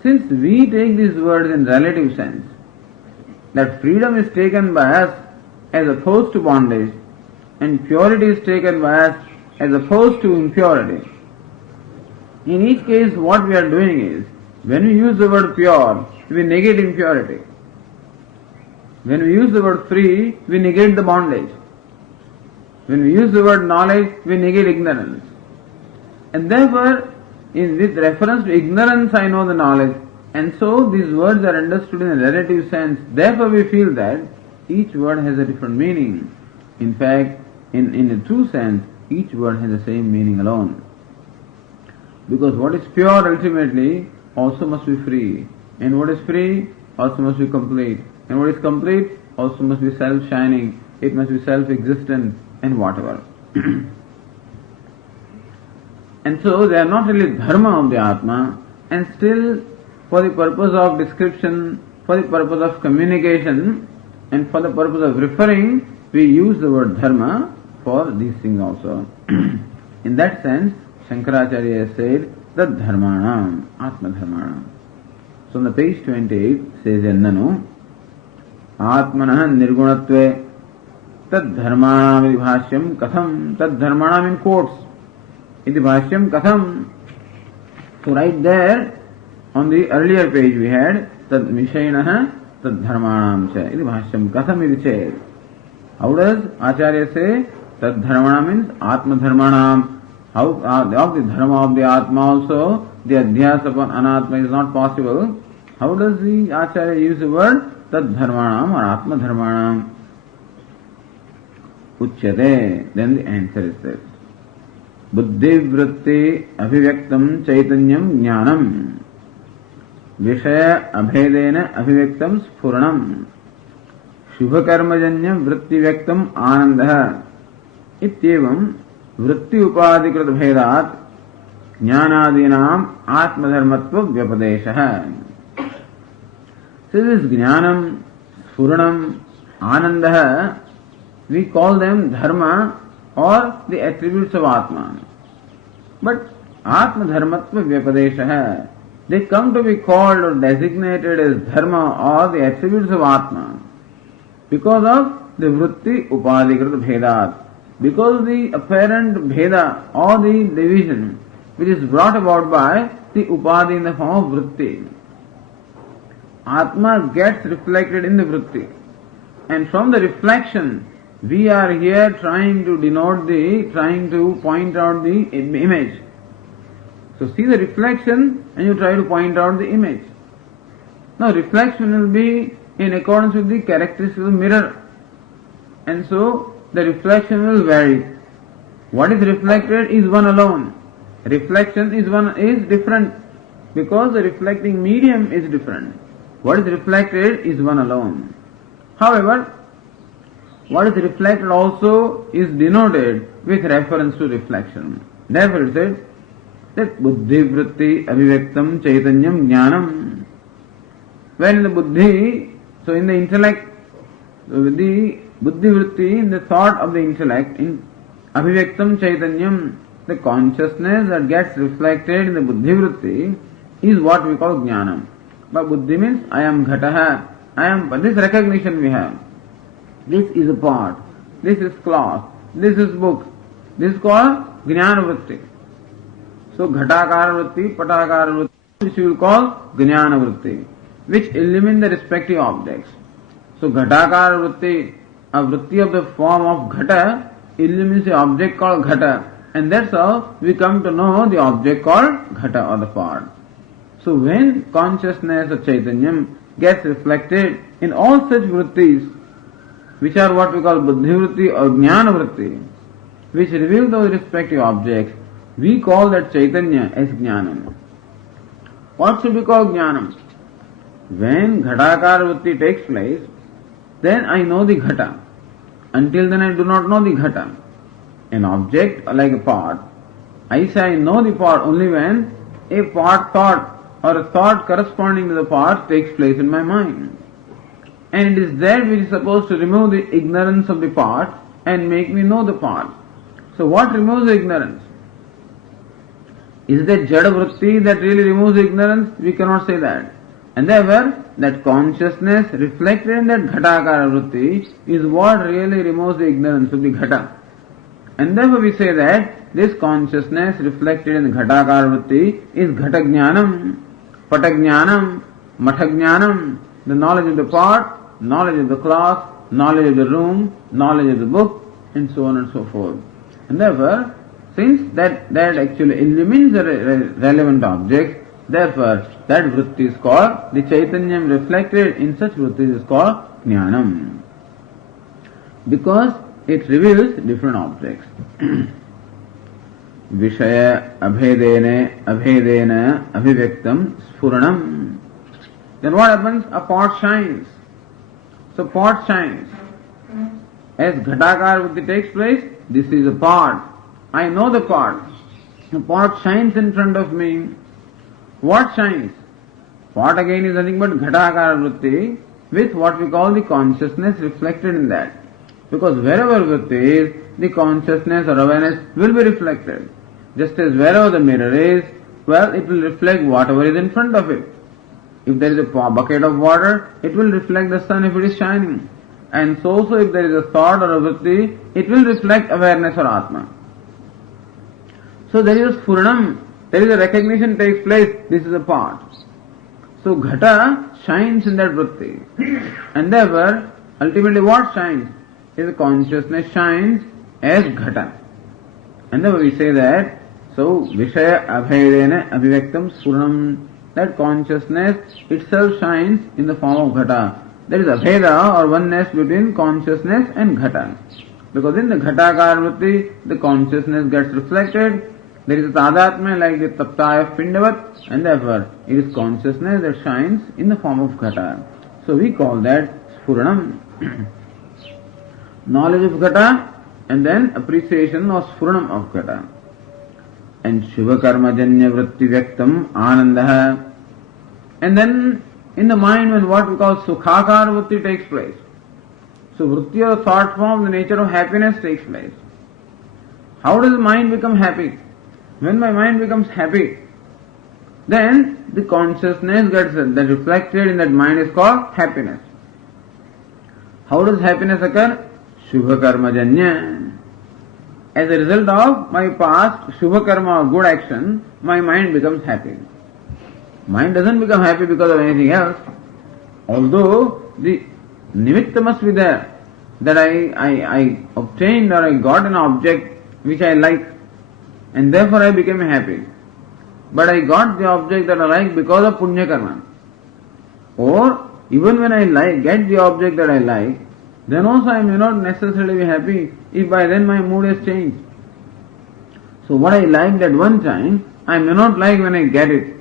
since we take these words in relative sense, that freedom is taken by us as opposed to bondage, and purity is taken by us as opposed to impurity. In each case what we are doing is, when we use the word pure, we negate impurity. When we use the word free, we negate the bondage. When we use the word knowledge, we negate ignorance. And therefore, with reference to ignorance, I know the knowledge. And so these words are understood in a relative sense. Therefore we feel that each word has a different meaning. In fact, in a true sense, each word has the same meaning alone. Because what is pure ultimately also must be free. And what is free also must be complete. And what is complete also must be self-shining. It must be self-existent and whatever. And so they are not really dharma of the Atma, and still for the purpose of description, for the purpose of communication, and for the purpose of referring, we use the word dharma for these things also. In that sense, Shankaracharya has said that dharmanam, Atma dharmanam. So on the page 28 says Yannanu, Atmanah nirgunatve tad dharmanam iti bhashyam katham, tad dharmanam in quotes. Iti bhashyam katham. So right there, on the earlier page we had tad mishainah tad dharmanam cha. Iti bhashyam katham iti ched. How does Acharya say tad dharmanam means Atma dharmanam? How of the dharma of the Atma also, the adhyas upon Anatma is not possible. How does the Acharya use the word tad dharmanam or Atma dharmanam? Uchyate. Then the answer is this. Buddhi vritti abhivyaktam chaitanyam jnanam vishaya abhedena abhivyaktam sphuranam shubhakarmajanya vritti vyaktam anandah ityevam vritti upadikrit bhedat jnanadinam atmadharmatva vyapadeshah. So this jnanam, sphuranam, anandah, we call them dharma or the attributes of Atma. But Atma dharmatva vyapadeshah, they come to be called or designated as dharma or the attributes of Atma because of the vritti upadikrit bhedat, because the apparent bheda or the division which is brought about by the upadi in the form of vritti. Atma gets reflected in the vritti. And from the reflection, we are here trying to point out the image. So see the reflection and you try to point out the image. Now reflection will be in accordance with the characteristics of the mirror. And so the reflection will vary. What is reflected is one alone. Reflection is different because the reflecting medium is different. What is reflected is one alone. However, what is reflected also is denoted with reference to reflection. Therefore it says that buddhi vritti abhivektam chaitanyam jnanam. When in the buddhi, so in the intellect, the buddhi vritti, in the thought of the intellect, in abhivektam chaitanyam, the consciousness that gets reflected in the buddhi vritti is what we call jnanam. But buddhi means I am ghataha, this recognition we have. This is a pot, this is cloth, this is book. This is called jnana vritti. So ghatakara vritti, patakara vritti, which we will call jnana vritti, which illumine the respective objects. So ghatakara vritti, a vritti of the form of ghata, illumines the object called ghata, and that's how we come to know the object called ghata or the pot. So when consciousness of Chaitanyam gets reflected in all such vrittis, which are what we call buddhi vritti or jnana vritti, which reveal those respective objects, we call that Chaitanya as jnanam. What should we call jnanam? When ghatakara vritti takes place, then I know the ghata. Until then I do not know the ghata. An object like a pot, I say I know the pot only when a pot thought or a thought corresponding to the pot takes place in my mind. And it is that which is supposed to remove the ignorance of the pot and make me know the pot. So what removes the ignorance? Is it a jada vritti that really removes the ignorance? We cannot say that. And therefore, that consciousness reflected in that ghatakara vritti is what really removes the ignorance of the ghata. And therefore we say that this consciousness reflected in the ghatakara vritti is ghata jnanam, pata jnanam, matha jnanam, the knowledge of the pot, knowledge of the cloth, knowledge of the room, knowledge of the book, and so on and so forth. And therefore, since that actually illumines the relevant objects, therefore that vritti is called, the Chaitanyam reflected in such vrittis is called jnanam. Because it reveals different objects. Vishaya abhedena abhivektam sfuranam. Then what happens? A pot shines. So pot shines. As ghatakara vritti takes place, this is a pot. I know the pot. The pot shines in front of me. What shines? Pot again is nothing but ghatakara vritti with what we call the consciousness reflected in that. Because wherever vritti is, the consciousness or awareness will be reflected. Just as wherever the mirror is, well, it will reflect whatever is in front of it. If there is a bucket of water, it will reflect the sun if it is shining. And so also if there is a thought or a vritti, it will reflect awareness or Atma. So there is a sfuranam, there is a recognition takes place, this is a pot. So ghata shines in that vritti. And therefore, ultimately what shines? Is the consciousness shines as ghata. And therefore we say that, so Vishaya abhedena abhivektam sfuranam, that consciousness itself shines in the form of ghata. There is abheda or oneness between consciousness and ghata. Because in the ghatakara vritti, the consciousness gets reflected. There is a tadatmya like the taptaya of pindavat, and therefore it is consciousness that shines in the form of ghata. So we call that sfuranam. Knowledge of ghata and then appreciation of sfuranam of ghata. And shubha karma janya vritti vyaktam anandaha. And then in the mind when what we call sukhakara vritti takes place. So vritti or thought form, the nature of happiness takes place. How does the mind become happy? When my mind becomes happy, then the consciousness gets that reflected in that mind is called happiness. How does happiness occur? Shubha karma janya. As a result of my past shubha karma or good action, my mind becomes happy. Mind doesn't become happy because of anything else. although the nimitta must be there, that I obtained or I got an object which I like, and therefore I became happy. But I got the object that I like because of punya karma. Or even when I get the object that I like, then also I may not necessarily be happy if by then my mood has changed. So what I liked at one time, I may not like when I get it.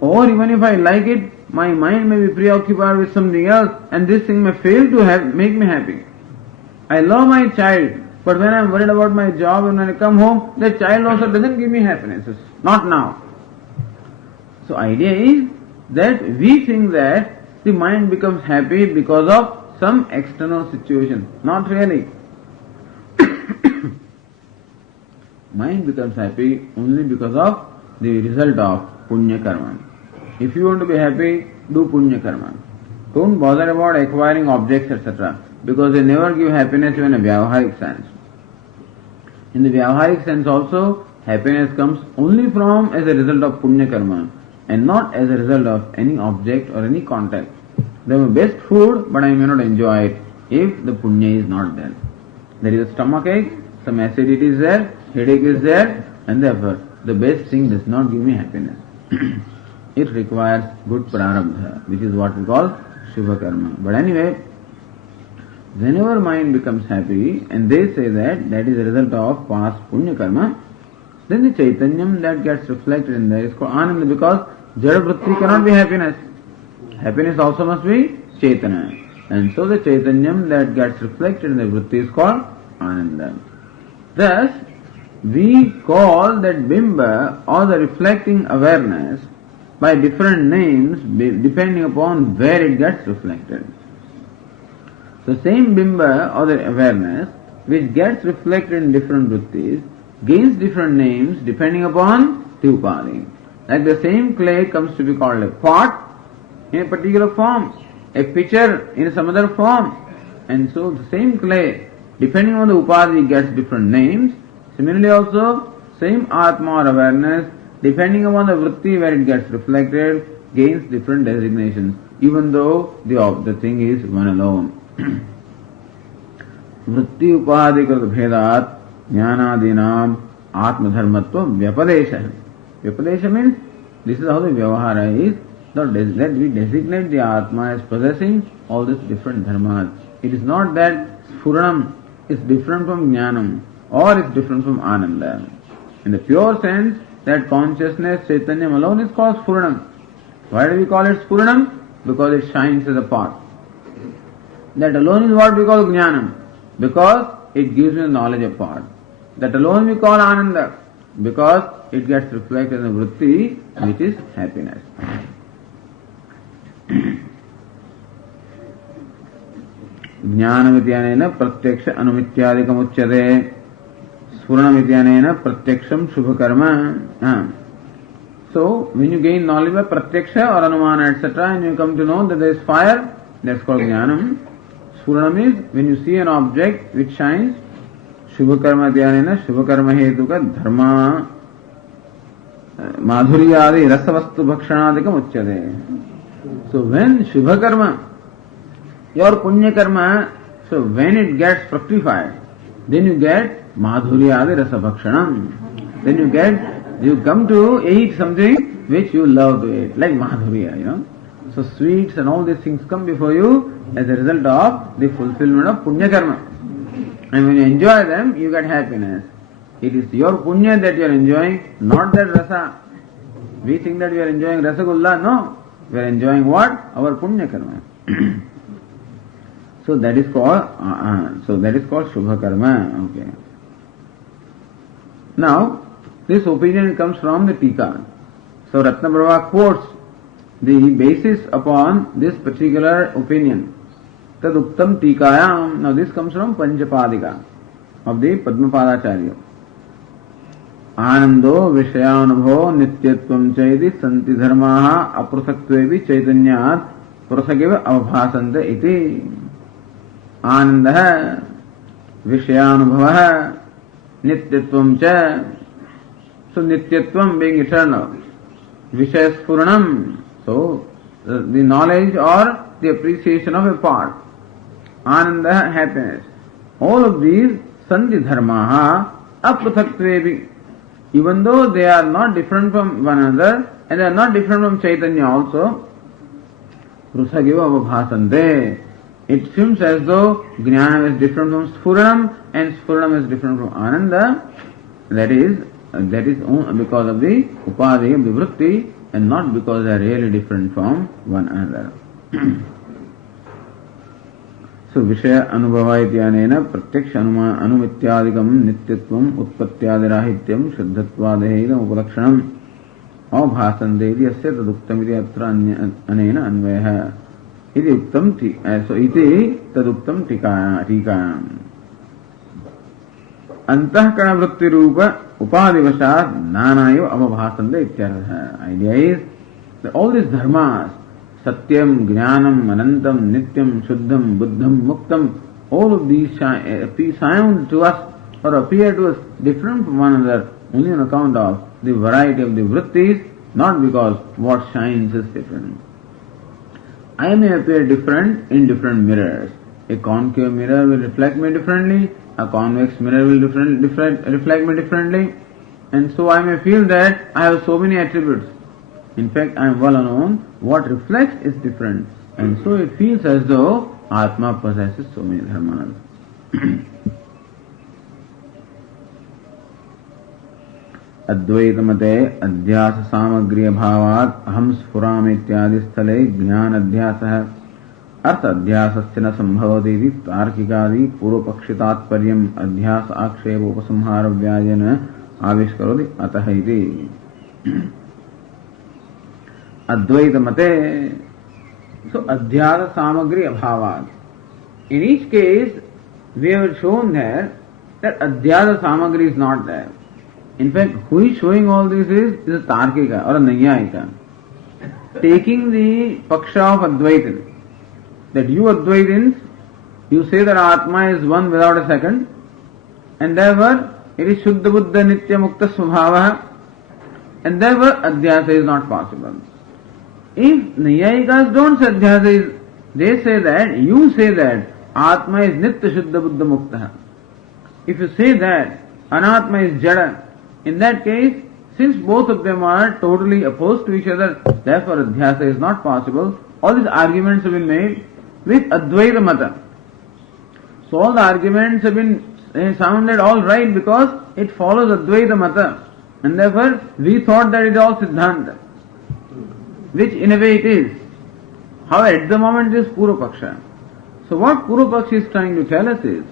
Or even if I like it, my mind may be preoccupied with something else and this thing may fail to make me happy. I love my child, but when I am worried about my job and when I come home, the child also doesn't give me happiness. It's not now. So idea is that we think that the mind becomes happy because of some external situation. Not really. Mind becomes happy only because of the result of punya karma. If you want to be happy, do punya karma. Don't bother about acquiring objects, etc. because they never give happiness in a vyavaharik sense. In the vyavaharik sense also, happiness comes only as a result of punya karma and not as a result of any object or any contact. They have best food, but I may not enjoy it if the punya is not there. There is a stomach ache, some acidity is there, headache is there, and therefore the best thing does not give me happiness. It requires good prarabdha, which is what we call shubha karma. But anyway, whenever mind becomes happy, and they say that is a result of past punya karma, then the chaitanyam that gets reflected in there is called ananda, because jada vritti cannot be happiness. Happiness also must be chaitanya. And so the chaitanyam that gets reflected in the vritti is called ananda. Thus, we call that bimba or the reflecting awareness by different names depending upon where it gets reflected. The same bimba or the awareness which gets reflected in different vrittis gains different names depending upon the upadi. Like the same clay comes to be called a pot in a particular form, a pitcher in some other form, and so the same clay, depending on the upadi, gets different names. Similarly also, same atma or awareness, depending upon the vritti where it gets reflected, gains different designations, even though the thing is one alone. Vritti upadikrit bhedat jnanadinam atma dharmatva vyapadesha. Vyapadesha means this is how the vyavahara is, that we designate the atma as possessing all these different dharmas. It is not that sphuranam is different from jnanam or is different from ananda. In the pure sense, that consciousness, chaitanyam alone is called sphuranam. Why do we call it sphuranam? Because it shines as a pot. That alone is what we call jnanam, because it gives me the knowledge of pot. That alone we call ananda, because it gets reflected in the vritti, which is happiness. Jnanamityānena pratyaksha anumityādikam uchyate. Sphuranamityānena pratyaksham shubha karma. So, when you gain knowledge by pratyaksha or anumana, etc., and you come to know that there is fire, that's called jnanam. Sphuranam is when you see an object which shines. Shubha karma dhyanena shubha karma hetuka dharma madhuryādi rasavastu bhakshanādikam uchyate. So when shubha karma, your punya karma, so when it gets fructified, then you get madhuryādi rasabhakshanam. Then you come to eat something which you love to eat, like madhurya, So sweets and all these things come before you as a result of the fulfillment of punya karma. And when you enjoy them, you get happiness. It is your punya that you are enjoying, not that rasa. We think that we are enjoying rasagulla. No. We are enjoying what? Our punya karma. So that is called shubha karma. Okay. Now, this opinion comes from the Tika. So Ratnaprabha quotes the basis upon this particular opinion. Tad uktam tikayam. Now this comes from Panchapadika of the Padmapadacharya. Anando vishayanubho nityatvam chaiti santi dharmaha aprasaktevi chaitanyat prasageva avabhasante iti. Ananda vishayanubhava nityatvam cha. So nityatvam being eternal. Vishaya sphuranam. So the knowledge or the appreciation of a part. Ananda, happiness. All of these Sandhi Dharmaha Aprathakvevi. Even though they are not different from one another and they are not different from Chaitanya also, Prusagiva Avabhasante. It seems as though Jnanam is different from Sphuranam and Sphuranam is different from Ananda. That is because of the Upadhi of the Vritti and not because they are really different from one another. So Vishaya Anubhava Ityanena Pratyaksha Anumityadikam Nityatvam Utpatyadirahityam Shuddhatvadehaidam Upalakshanam Avbhasandedi Asya Taduktamiti Atra Anena Anveha Iti Uktam So Iti Taduktam Tikayam Antahkana Vritti Rupa Upadivashat Nanayo Avabhasande Ityartha. Idea is that all these dharmas, Satyam, Jnanam, Anantam, Nityam, Shuddham, Buddham, Muktam, all of these sound to us or appear to us different from one another only on account of the variety of the vrittis, not because what shines is different. I may appear different in different mirrors. A concave mirror will reflect me differently, a convex mirror will reflect me differently, and so I may feel that I have so many attributes. In fact, I am well known, what reflects is different, and so it feels as though Atma possesses so many dharmas. Advaitamate adhyasa samagriya bhavat aham sphuram ityadi sthale jnana adhyasah artha adhyasasya na sambhavati iti tarkikadi purvapakshitaatparyam adhyasa akshepa upasamhara vyajana avishkaroti ataha iti. Advaitamate. So adhyasa samagri abhavat. In each case, we have shown there that adhyasa samagri is not there. In fact, who is showing all this is a Tarkika or a Nayayika. Taking the Paksha of Advaitin, that you Advaitins, you say that Atma is one without a second, and therefore it is Shuddha Buddha Nitya Mukta Svabhava, and therefore Adhyasa is not possible. If Nayayikas don't say Adhyasa is, they say that, you say that Atma is Nitya Shuddha Buddha Mukta. If you say that Anatma is Jada, in that case, since both of them are totally opposed to each other, therefore Adhyasa is not possible. All these arguments have been made with Advaita Mata. So all the arguments have been sounded all right because it follows Advaita Mata. And therefore we thought that it is all Siddhanta, which in a way it is. However, at the moment it is Purvapaksha. So what Purvapaksha is trying to tell us is,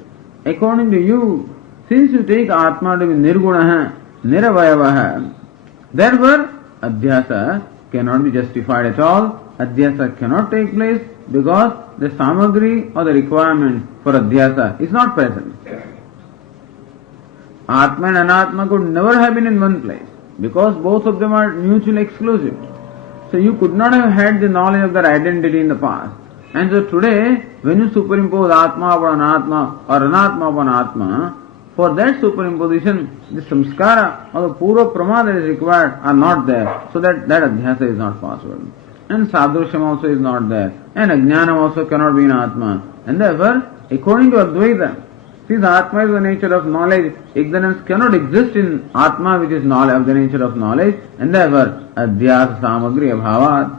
according to you, since you take Atma to be Nirgunaha, Niravayavaha, therefore Adhyasa cannot be justified at all. Adhyasa cannot take place because the samagri or the requirement for Adhyasa is not present. Atma and Anatma could never have been in one place because both of them are mutually exclusive. So you could not have had the knowledge of their identity in the past. And so today, when you superimpose Atma upon Anatma or Anatma upon Atma, for that superimposition, the samskara or the purva prama that is required are not there, so that adhyasa is not possible. And sadrusham also is not there, and ajnanam also cannot be in Atma. And therefore, according to Advaita, since Atma is the nature of knowledge, ignorance cannot exist in Atma, which is knowledge of the nature of knowledge, and therefore adhyasa samagri abhavat.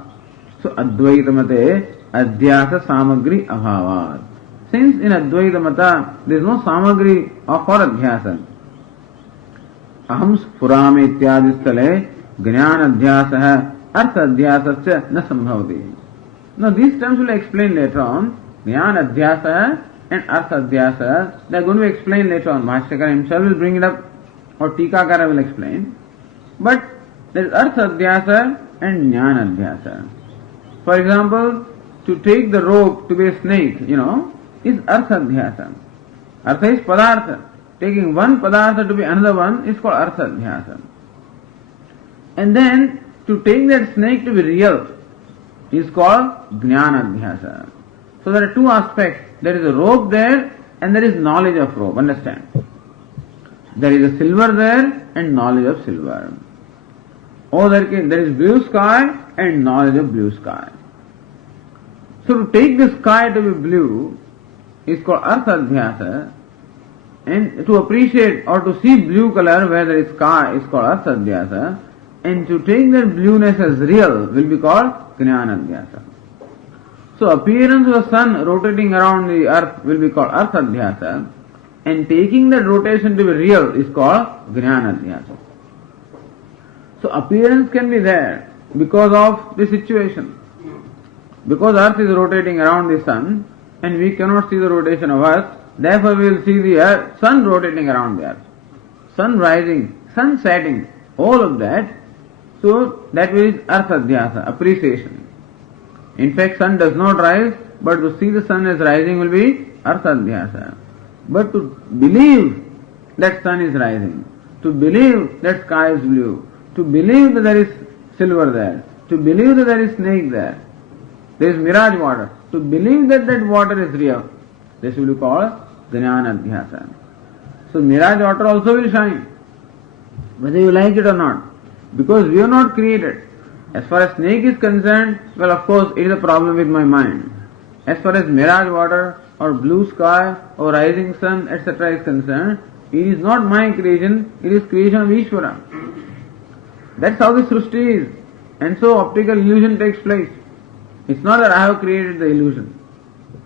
So Advaita mate adhyasa samagri abhavat. Since in Advaita Mata there is no samagri for adhyasa, aham spurame ityadi stale jnana adhyasah artha adhyasasya na sambhavati. Now these terms will explain later on. Jnana adhyasa and artha adhyasa, they are going to be explained later on. Bhashyakara himself will bring it up, or Tikakara will explain. But there is artha adhyasa and jnana adhyasa. For example, to take the rope to be a snake, is artha adhyasa. Artha is padartha. Taking one padartha to be another one is called artha adhyasa. And then to take that snake to be real is called jnana adhyasa. So there are two aspects. There is a rope there and there is knowledge of rope. Understand? There is a silver there and knowledge of silver. Or there is blue sky and knowledge of blue sky. So to take the sky to be blue is called Arthadhyasa, and to appreciate or to see blue color where there is sky is called Arthadhyasa, and to take that blueness as real will be called Jnanadhyasa. So appearance of the sun rotating around the earth will be called Arthadhyasa, and taking that rotation to be real is called Jnanadhyasa. So appearance can be there because of the situation. Because earth is rotating around the sun and we cannot see the rotation of earth, therefore we will see the earth, sun rotating around the earth. Sun rising, sun setting, all of that. So that is Arthadhyasa, appreciation. In fact, sun does not rise, but to see the sun as rising will be Arthadhyasa. But to believe that sun is rising, to believe that sky is blue, to believe that there is silver there, to believe that there is snake there is mirage water, to believe that that water is real, this will be called Jnanadhyasa. So mirage water also will shine, whether you like it or not, because we are not created. As far as snake is concerned, well, of course it is a problem with my mind. As far as mirage water or blue sky or rising sun, etc. is concerned, it is not my creation, it is creation of Ishvara. That's how the Srishti is. And so optical illusion takes place. It's not that I have created the illusion.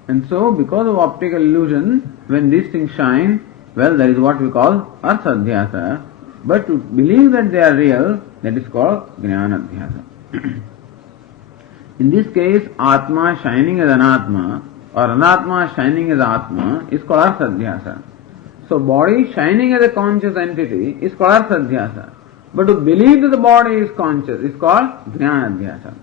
And so because of optical illusion, when these things shine, well, that is what we call Arthadhyasa. But to believe that they are real, that is called Jnanadhyasa. In this case, Atma shining as Anatma or Anatma shining as Atma is called Arthadhyasa. So body shining as a conscious entity is called Arthadhyasa. But to believe that the body is conscious is called Jnanadhyasa.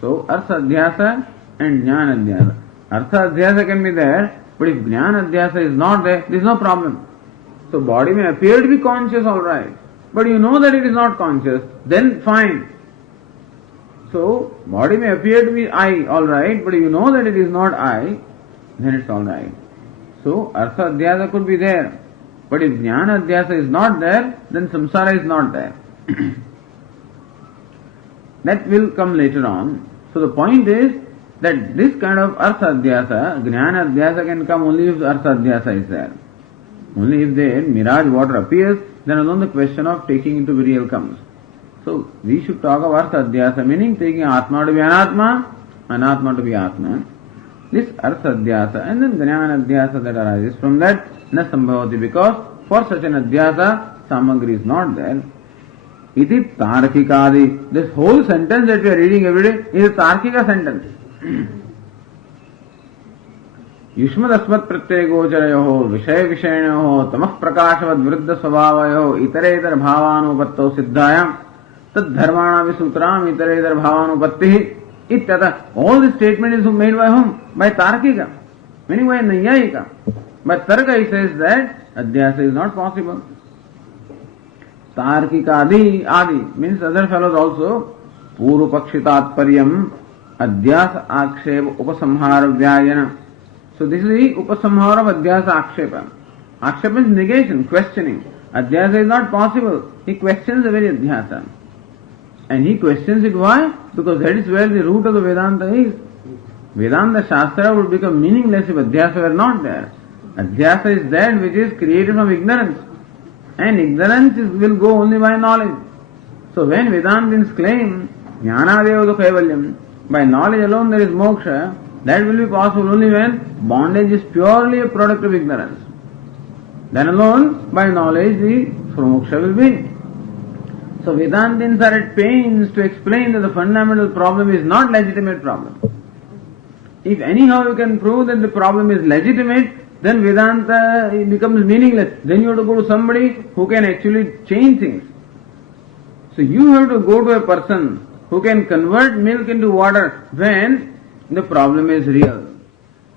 So Arthadhyasa and Jnanadhyasa. Arthadhyasa can be there, but if Jnanadhyasa is not there, there is no problem. So body may appear to be conscious, alright, but you know that it is not conscious, then fine. So body may appear to be I, alright, but you know that it is not I, then it's alright. So Arthadhyasa could be there, but if Jnanadhyasa is not there, then samsara is not there. That will come later on. So the point is that this kind of Arthadhyasa, Jnanadhyasa can come only if Arthadhyasa is there. Only if the mirage water appears, then alone the question of taking it to be real comes. So we should talk of Arthadhyasa, meaning taking Atma to be Anatma, Anatma to be Atma. This Arthadhyasa and then Jnanadhyasa that arises from that, na sambhavati, because for such an adhyasa, samagri is not there. Iti tarkikadi. This whole sentence that we are reading every day is a tarkika sentence. युष्मद् अस्मत् प्रत्यय गोचरयोः विषय विषयणयोः तमः प्रकाशवद् विरुद्ध स्वभावयोः इतरेतर भावानुपत्तौ सिद्धायां तद्धर्माणां विसूत्रां इतरेतर भावानुपत्तिः इत्यतः. All this statement is made by whom? By Tarkika, meaning by Naiyayika. By Tarka he says that adhyasa is not possible. Tarkika adi means other fellows also. Purva pakshi tatparyam adhyasa aksheva upasamhara vyayana. So this is the upasamhara of adhyasa akshepa. Akshepa is negation, questioning. Adhyasa is not possible. He questions the very adhyasa. And he questions it why? Because that is where the root of the Vedanta is. Vedanta Shastra would become meaningless if adhyasa were not there. Adhyasa is that which is created from ignorance. And ignorance will go only by knowledge. So when Vedantins claim Jnanadeva Kaivalyam, by knowledge alone there is moksha, that will be possible only when bondage is purely a product of ignorance. Then alone, by knowledge, the moksha will be. So Vedantins are at pains to explain that the fundamental problem is not legitimate problem. If anyhow you can prove that the problem is legitimate, then Vedanta becomes meaningless. Then you have to go to somebody who can actually change things. So you have to go to a person who can convert milk into water when the problem is real.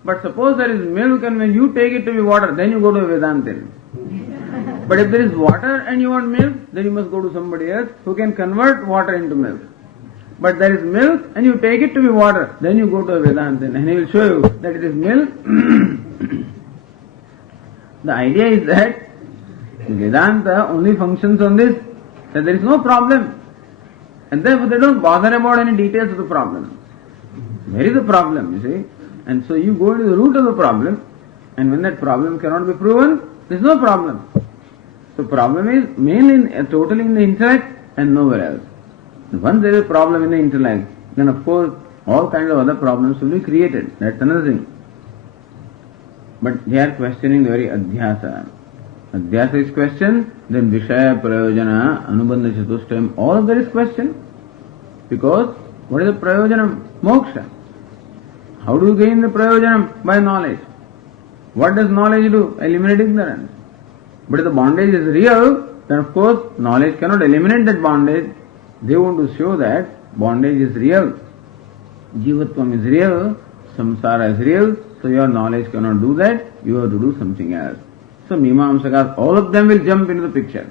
But suppose there is milk and when you take it to be water, then you go to a Vedantin. But if there is water and you want milk, then you must go to somebody else who can convert water into milk. But there is milk and you take it to be water, then you go to a Vedantin and he will show you that it is milk. The idea is that Vedanta only functions on this, that there is no problem. And therefore they don't bother about any details of the problem. Where is the problem, you see? And so you go to the root of the problem, and when that problem cannot be proven, there is no problem. So problem is mainly totally in the intellect and nowhere else. Once there is a problem in the intellect, then of course all kinds of other problems will be created. That's another thing. But they are questioning the very adhyasa. Adhyasa is questioned, then Vishaya, Prayojana, Anubandha, Chatushtayam, all of that is questioned. Because what is the Prayojanam? Moksha. How do you gain the Prayojanam? By knowledge. What does knowledge do? Eliminate ignorance. But if the bondage is real, then of course knowledge cannot eliminate that bondage. They want to show that bondage is real. Jivatvam is real. Samsara is real. So your knowledge cannot do that. You have to do something else. So Mimamsakas, all of them will jump into the picture.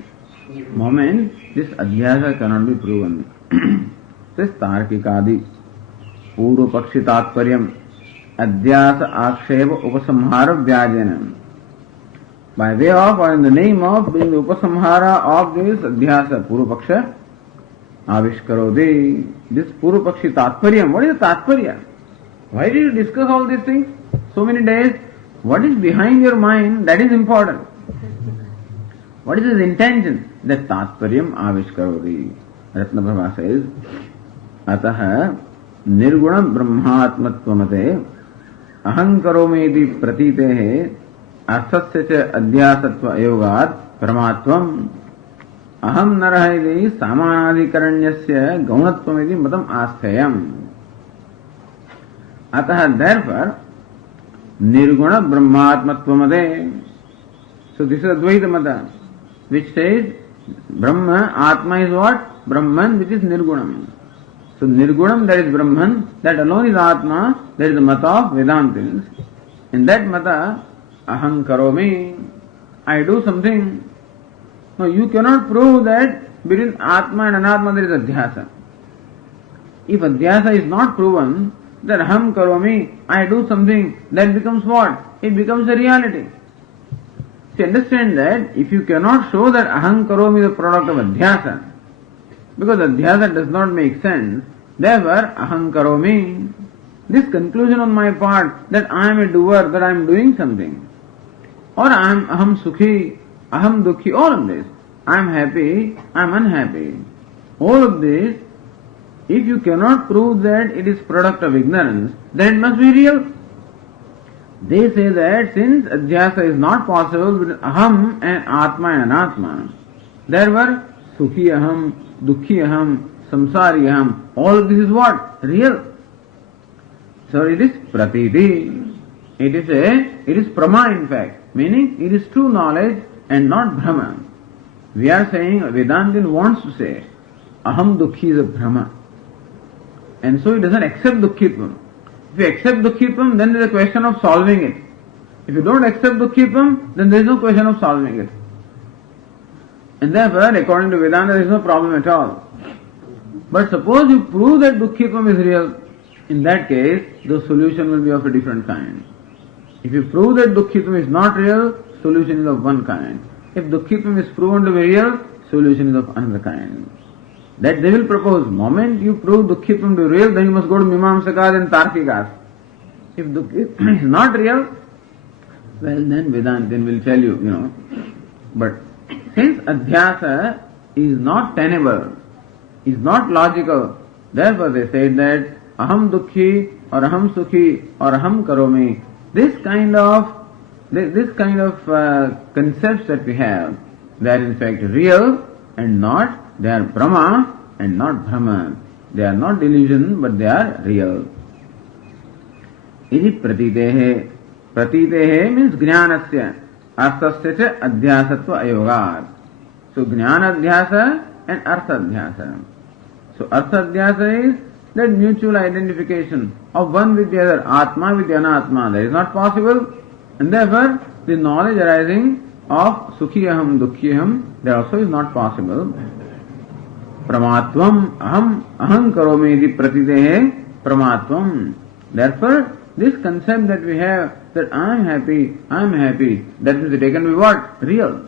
Moment, this adhyasa cannot be proven. This Tarkikadi, Puru Pakshi Tatparyam, Adhyasa Aksheva Upasamhara Vyajanam. By way of or in the name of being the Upasamhara of this Adhyasa, Puru Paksha, Avishkarodi, this Puru Pakshi Tatparyam. What is the Tatparya? Why did you discuss all these things so many days? What is behind your mind? That is important. What is his intention? That Tatparyam Avishkarodi. Ratnaprabha says, Ataha Nirguna Brahmatmattvamate Ahankaromeiti Pratitehe Arsasya cha Adhyasatva Yogat Paramatvam Aham Narahidi Samanadikaranyasya Gaunattvamiti Matam Asthayam. Ataha, therefore, Nirguna Brahmatmattvamate. So this is Advaita Mata, which says Brahma, Atma is what? Brahman, which is Nirgunam. So Nirgunam, that is Brahman, that alone is Atma, that is the Mata of Vedantins. In that Mata, Aham Karomi, I do something. No, you cannot prove that between Atma and Anatma there is Adhyasa. If Adhyasa is not proven, then Aham Karomi, I do something, that becomes what? It becomes a reality. So understand that if you cannot show that Aham Karomi is a product of Adhyasa, because Adhyasa does not make sense, therefore Aham Karomi, this conclusion on my part that I am a doer, that I am doing something, or I am Aham Sukhi, Aham Dukhi, all of this, I am happy, I am unhappy, all of this, if you cannot prove that it is product of ignorance, then it must be real. They say that since Adhyasa is not possible between Aham and Atma and Anatma, therefore Sukhi Aham, Dukhi Aham, Samsari Aham, all of this is what? Real. So it is Pratiti. It is Prama in fact, meaning it is true knowledge and not Brahma. We are saying, Vedantin wants to say, Aham Dukhi is a Brahma. And so it doesn't accept Dukkhitvam. If you accept Dukkhitvam, then there is a question of solving it. If you don't accept Dukkhitvam, then there is no question of solving it. And therefore, according to Vedanta, there is no problem at all. But suppose you prove that Dukkhitvam is real, in that case, the solution will be of a different kind. If you prove that Dukkhitvam is not real, solution is of one kind. If Dukkhitvam is proven to be real, solution is of another kind. That they will propose. Moment you prove Dukkhitvam to be real, then you must go to Mimamsakas and Tarkikas. If Dukkhitvam is not real, well then Vedantin will tell you, But since Adhyasa is not tenable, is not logical, therefore they said that Aham Dukhi or Aham Sukhi or Aham Karomi, this kind of concepts that we have, they are in fact real and not, they are Brahma and not Brahma. They are not delusion, but they are real. Iti pratitehe. Pratitehe means jnanasya. Arthasya cha adhyasatva ayogat. So jnana adhyasa and artha adhyasa. So artha adhyasa is that mutual identification of one with the other, Atma with the Anatma. That is not possible. And therefore, the knowledge arising of Sukhiyaham, Dukhyaham, that also is not possible. Pramatvam aham karomi iti pratitehe pramatvam. Therefore, this concept that we have that I am happy, that is taken to be what? Real.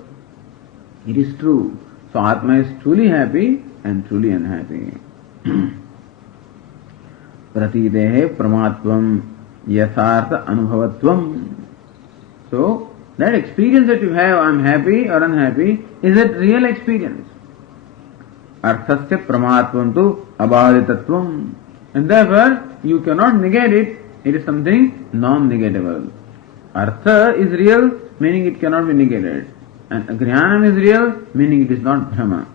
It is true. So Atma is truly happy and truly unhappy. Pratitehe Pramatvam Yathartha Anubhavatvam. So, that experience that you have, I am happy or unhappy, is it real experience? Arthasya Pramatvam tu Abhaditatvam. And therefore, you cannot negate it. It is something non-negatable. Artha is real, meaning it cannot be negated. And Jnanam is real, meaning it is not Brahma.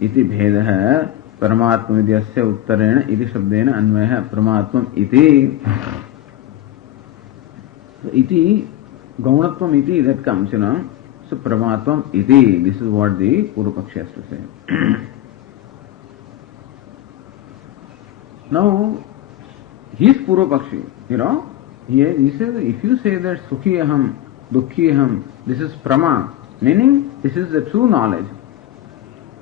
इति भेदः परमात्म इत्यस्य उत्तरेण इति शब्देन अन्वयः परमात्मम् इति iti gaunatvam iti that comes, so paramatvam iti, this is what the Purvapakshi has to say. Now, his Purvapakshi, he says, if you say that sukhi aham, dukhi aham, this is prama, meaning this is the true knowledge.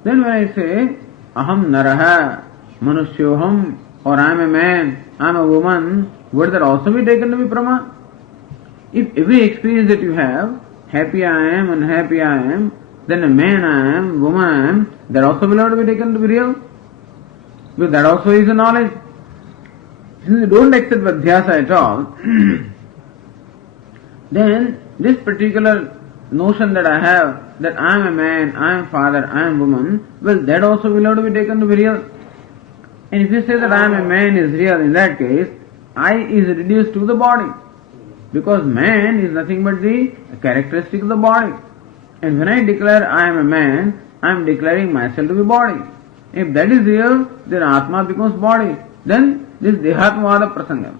Then when I say aham naraha, manusyoham, or I am a man, I am a woman, would that also be taken to be prama? If every experience that you have, happy I am, unhappy I am, then a man I am, woman I am, that also will not be taken to be real. Because that also is a knowledge. Since you don't accept Vadhyasa at all, then this particular notion that I have, that I am a man, I am father, I am woman, well, that also will not be taken to be real. And if you say that I am a man is real, in that case, I is reduced to the body. Because man is nothing but the characteristic of the body. And when I declare I am a man, I am declaring myself to be body. If that is real, then Atma becomes body. Then this Dehatmavada Prasanga.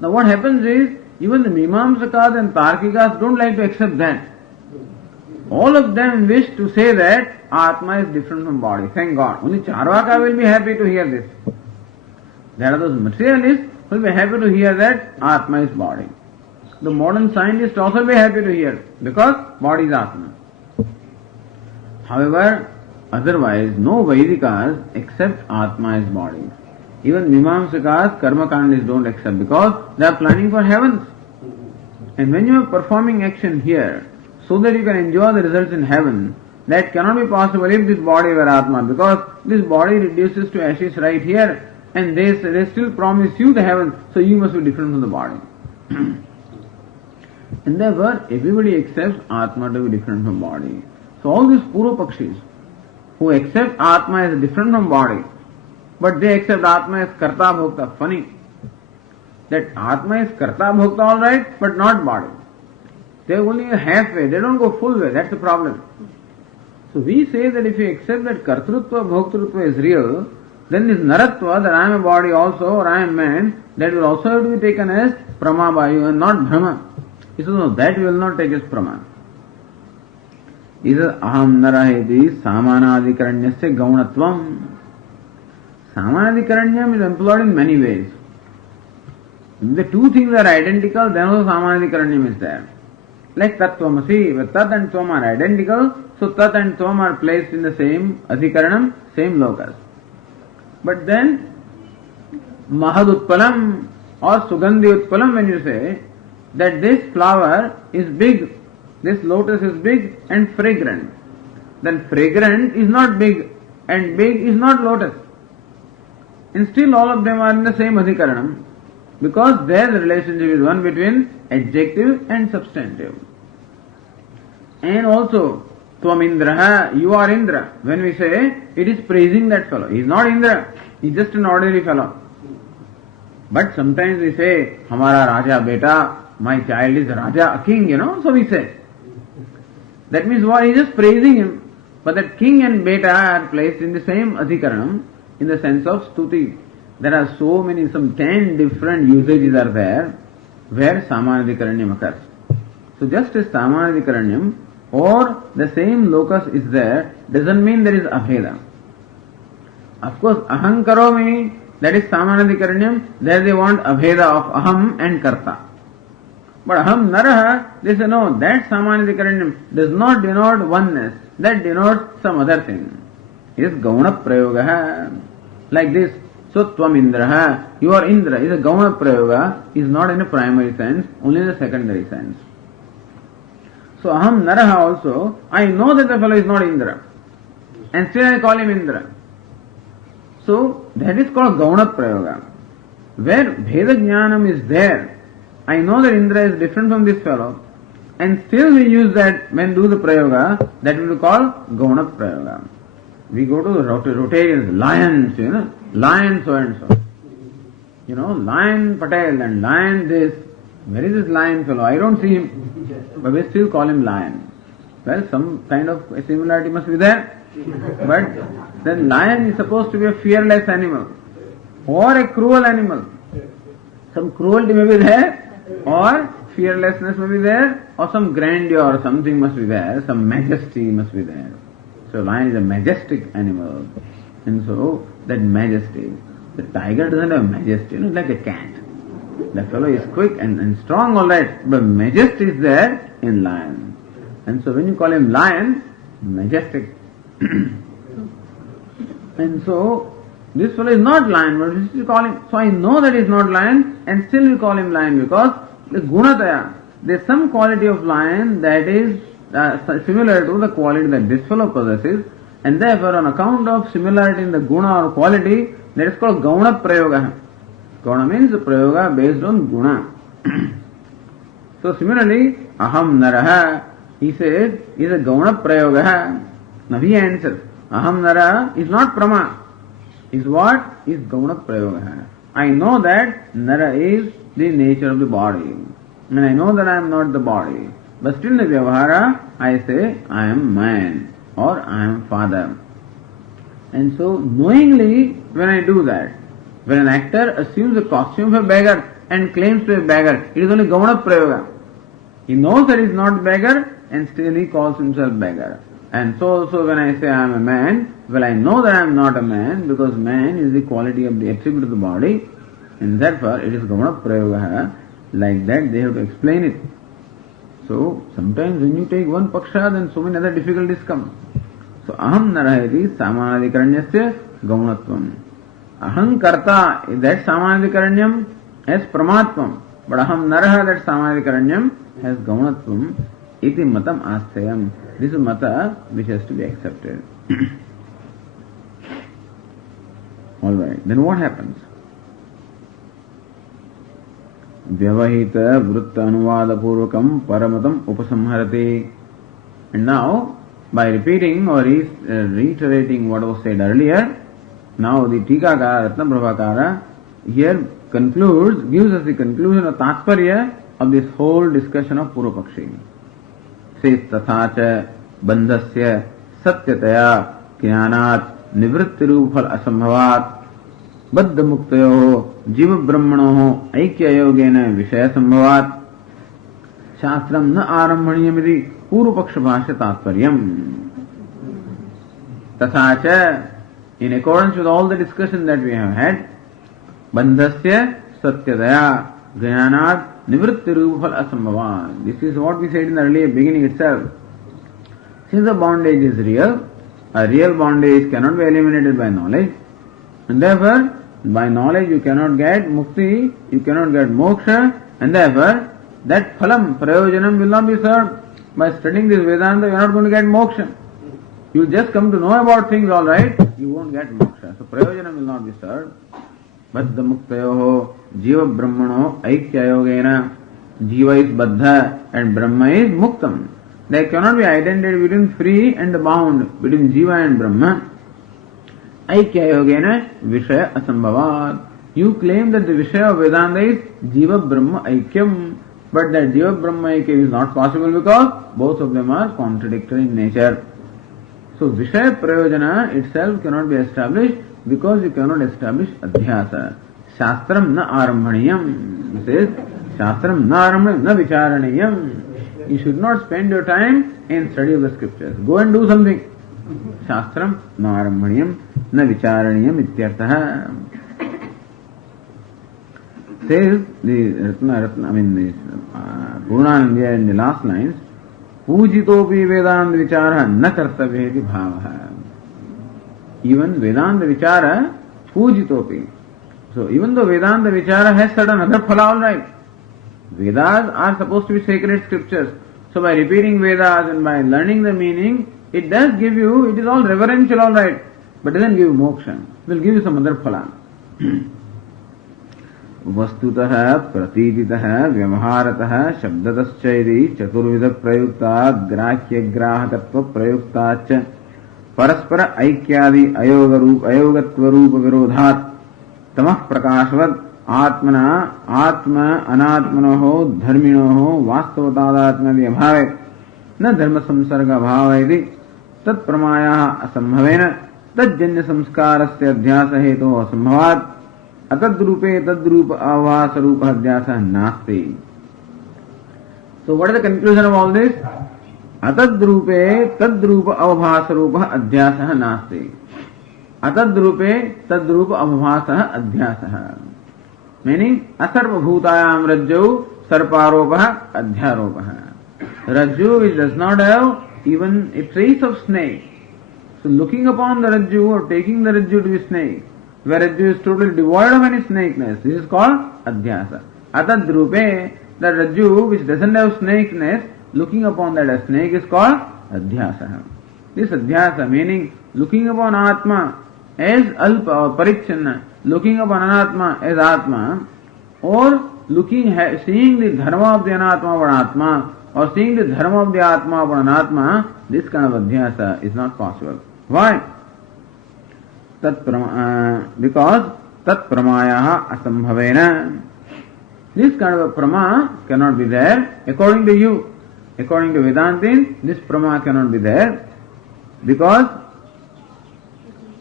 Now what happens is, even the Mimamsakas and Tarkikas don't like to accept that. All of them wish to say that Atma is different from body. Thank God. Only Charvaka will be happy to hear this. There are those materialists will be happy to hear that Atma is body. The modern scientists also will be happy to hear because body is Atma. However, otherwise, no Vaidikas accept Atma as body. Even Mimamsakas, Karmakandis don't accept because they are planning for heavens. And when you are performing action here, so that you can enjoy the results in heaven, that cannot be possible if this body were Atma, because this body reduces to ashes right here. And they still promise you the heaven, so you must be different from the body. And therefore, everybody accepts Atma to be different from body. So all these Purvapakshis who accept Atma as different from body, but they accept Atma as Karta Bhokta. Funny. That Atma is Karta Bhokta alright, but not body. They only halfway, they don't go full way, that's the problem. So we say that if you accept that Kartrutva, Bhoktrutva is real, then this Naratva, that I am a body also, or I am man, that will also have to be taken as Prama by you and not Brahma. He says, no, that will not take as Prama. He says, Aham Naraheti Samanadikaranyasya Gaunatvam. Samanadikaranyam is employed in many ways. If the two things are identical, then also Samanadikaranyam is there. Like Tattvamasi, where Tat and Tvam are identical, so Tat and Tvam are placed in the same Adhikaranam, same locus. But then, Mahadutpalam or Sugandhi Utpalam, when you say that this flower is big, this lotus is big and fragrant, then fragrant is not big and big is not lotus. And still all of them are in the same Adhikaranam because there the relationship is one between adjective and substantive. And also, Tvam Indraha, you are Indra. When we say, it is praising that fellow. He is not Indra. He is just an ordinary fellow. But sometimes we say, Hamara Raja Beta, my child is Raja, a king, so we say. That means what? He is just praising him. But that king and Beta are placed in the same Adhikaranam, in the sense of Stuti. There are so many, some 10 different usages are there, where Samanadikaranyam occurs. So just as Samanadikaranyam, or the same locus is there, doesn't mean there is Abheda. Of course, Aham Karomi, that is Samanadikaranyam, there they want Abheda of Aham and Karta. But Aham Naraha, they say no, that Samanadikaranyam does not denote oneness, that denotes some other thing. It is Gauna Prayoga, like this. So Tvam Indraha, you are Indra, is a Gauna Prayoga, is not in a primary sense, only in a secondary sense. So Aham Naraha also, I know that the fellow is not Indra. And still I call him Indra. So that is called Gauna Prayoga. Where Bheda Jnanam is there, I know that Indra is different from this fellow, and still we use that when do the Prayoga, that will be called Gauna Prayoga. We go to the Rotarians, lions, lion so and so. Lion Patel and lion this. Where is this lion fellow? I don't see him, but we still call him lion. Well, some kind of a similarity must be there. But then lion is supposed to be a fearless animal or a cruel animal. Some cruelty may be there, or fearlessness may be there, or some grandeur, something must be there, some majesty must be there. So lion is a majestic animal. And so that majesty, the tiger doesn't have majesty, it's like a cat. The fellow is quick and strong, all right, but majesty is there in lion. And so when you call him lion, majestic. And so this fellow is not lion, but we still call him. So I know that he is not lion, and still we call him lion because the gunataya, there is some quality of lion that is similar to the quality that this fellow possesses, and therefore on account of similarity in the guna or quality, that is called Gauna Prayoga. Gauna means Prayoga based on guna. So similarly, Aham Naraha, he says, is a Gauna Prayoga. Now he answers, Aham Nara is not Prama. Is what? Is Gauna Prayoga. I know that Nara is the nature of the body. And I know that I am not the body. But still in the Vyavahara, I say, I am man or I am father. And so knowingly, when I do that, when an actor assumes the costume of a beggar and claims to be a beggar, it is only Gauna Prayoga. He knows that he is not beggar and still he calls himself beggar. And so also when I say I am a man, well I know that I am not a man because man is the quality of the attribute of the body and therefore it is Gauna Prayoga. Like that they have to explain it. So sometimes when you take one paksha, then so many other difficulties come. So aham naraheti samanadikaranyasya gaunatvam. Aham karta, that samanadikaranyam has pramatvam. But aham naraha, that samanadikaranyam has gaunatvam. Iti matam asthayam. This is mata which has to be accepted. Alright, then what happens? Vyavahita vrutta anuvada purvakam paramatam upasamharati. And now, by repeating or reiterating what was said earlier, now the Tikakara, Ratnaprabhakara, here concludes, gives us the conclusion of Tatsparya of this whole discussion of Purvapakshi. Says Tathacha Bandhasya Satyataya Jnanat Nivrittirupal Asambhavat Baddha Muktayo Jiva Brahmano Aikya Yogena Vishaya Sambhavat Shastram Na Arambhaniyamidi Purvapaksha Bhashya Tatparyam. Tathacha, in accordance with all the discussion that we have had, Bandhasya Satyataya Jnanat Nivrittirupal Asambhavat. This is what we said in the earlier beginning itself. Since the bondage is real, a real bondage cannot be eliminated by knowledge, and therefore by knowledge you cannot get mukti, you cannot get moksha, and therefore that phalam, prayojanam will not be served. By studying this Vedanta, you are not going to get moksha. You just come to know about things, all right, you won't get moksha. So prayojanam will not be served. Baddha muktayoho jiva brahmano aikya yogena. Jiva is baddha and Brahma is muktam. There cannot be identity between free and bound, between jiva and Brahma. Aikya yogena vishaya asambhavat. You claim that the Vishaya of Vedanta is Jiva Brahma Aikyam, but that Jiva Brahma Aikyam is not possible because both of them are contradictory in nature. So Vishaya Prayojana itself cannot be established because you cannot establish Adhyasa. Shastram na arambhaniyam. It says, Shastram na arambhaniyam na vicharaniyam. You should not spend your time in study of the scriptures. Go and do something. Shastram na arambhaniyam na vicharaniyam ityartha. Says the Purnanandya in the last lines, Pujitopi Vedanta Vichara na kartavyeti bhavaha. Even Vedanta Vichara, Pujitopi. So even though Vedanta Vichara has certain other phala, all right. Vedas are supposed to be sacred scriptures. So by repeating Vedas and by learning the meaning, it does give you, it is all reverential, all right. but doesn't give you moksha. It will give you some other phala. वस्तुतः प्रतीतितः व्यवहारतः शब्दतश्चैति चतुर्विध प्रयुक्तात् ग्राह्य ग्राहकत्व प्रयुक्ताच्च परस्पर ऐक्यादि अयोगत्व रूप विरोधात् तमः प्रकाशवत् आत्मना आत्म अनात्मनोः धर्मिणोः वास्तवतादात्म्यादि अभावे न धर्म संसर्ग अभाव इति तत्प्रमायाः असंभवेन तज्जन्य संस्कारस्य अध्यास हेतोः असंभवात् अतद्रूपे तद्रूप आभास रूप अध्यासः नास्ति. So what is the conclusion of all this? अतद्रूपे तद्रूप अवभास रूप अध्यासः नास्ति. अतद्रूपे तद्रूप अवभासः अध्यासः. Meaning असर्वभूतायां रज्जौ सर्पारोपः अध्यारोपः. Rajju which does not have even a trace of snake. So looking upon the Rajju or taking the Rajju to be snake, where Rajju is totally devoid of any snakeness, this is called adhyasa. Atadrupe, the Rajju which doesn't have snakeness, looking upon that as snake is called adhyasa. This adhyasa meaning looking upon Atma as alpa or parichanna, looking upon Anatma as Atma, or seeing the dharma of the Anatma upon Atma, or seeing the dharma of the Atma upon Anatma, this kind of adhyasa is not possible. Why? Because tat pramayaha asambhavena. This kind of a prama cannot be there according to you. According to Vedantin, this prama cannot be there because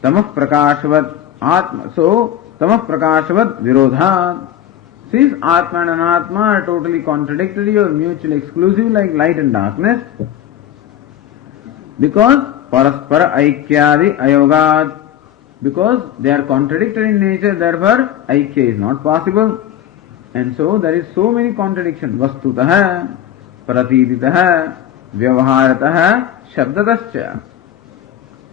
tamah prakashavat atma. So, tamah prakashavat virodhat. Since atma and anatma are totally contradictory or mutually exclusive like light and darkness, because paraspara aikyadi ayogat, because they are contradictory in nature, therefore aikya is not possible. And so there is so many contradictions. Vastutah, pratititah, vyavaharatah, shabdatascha.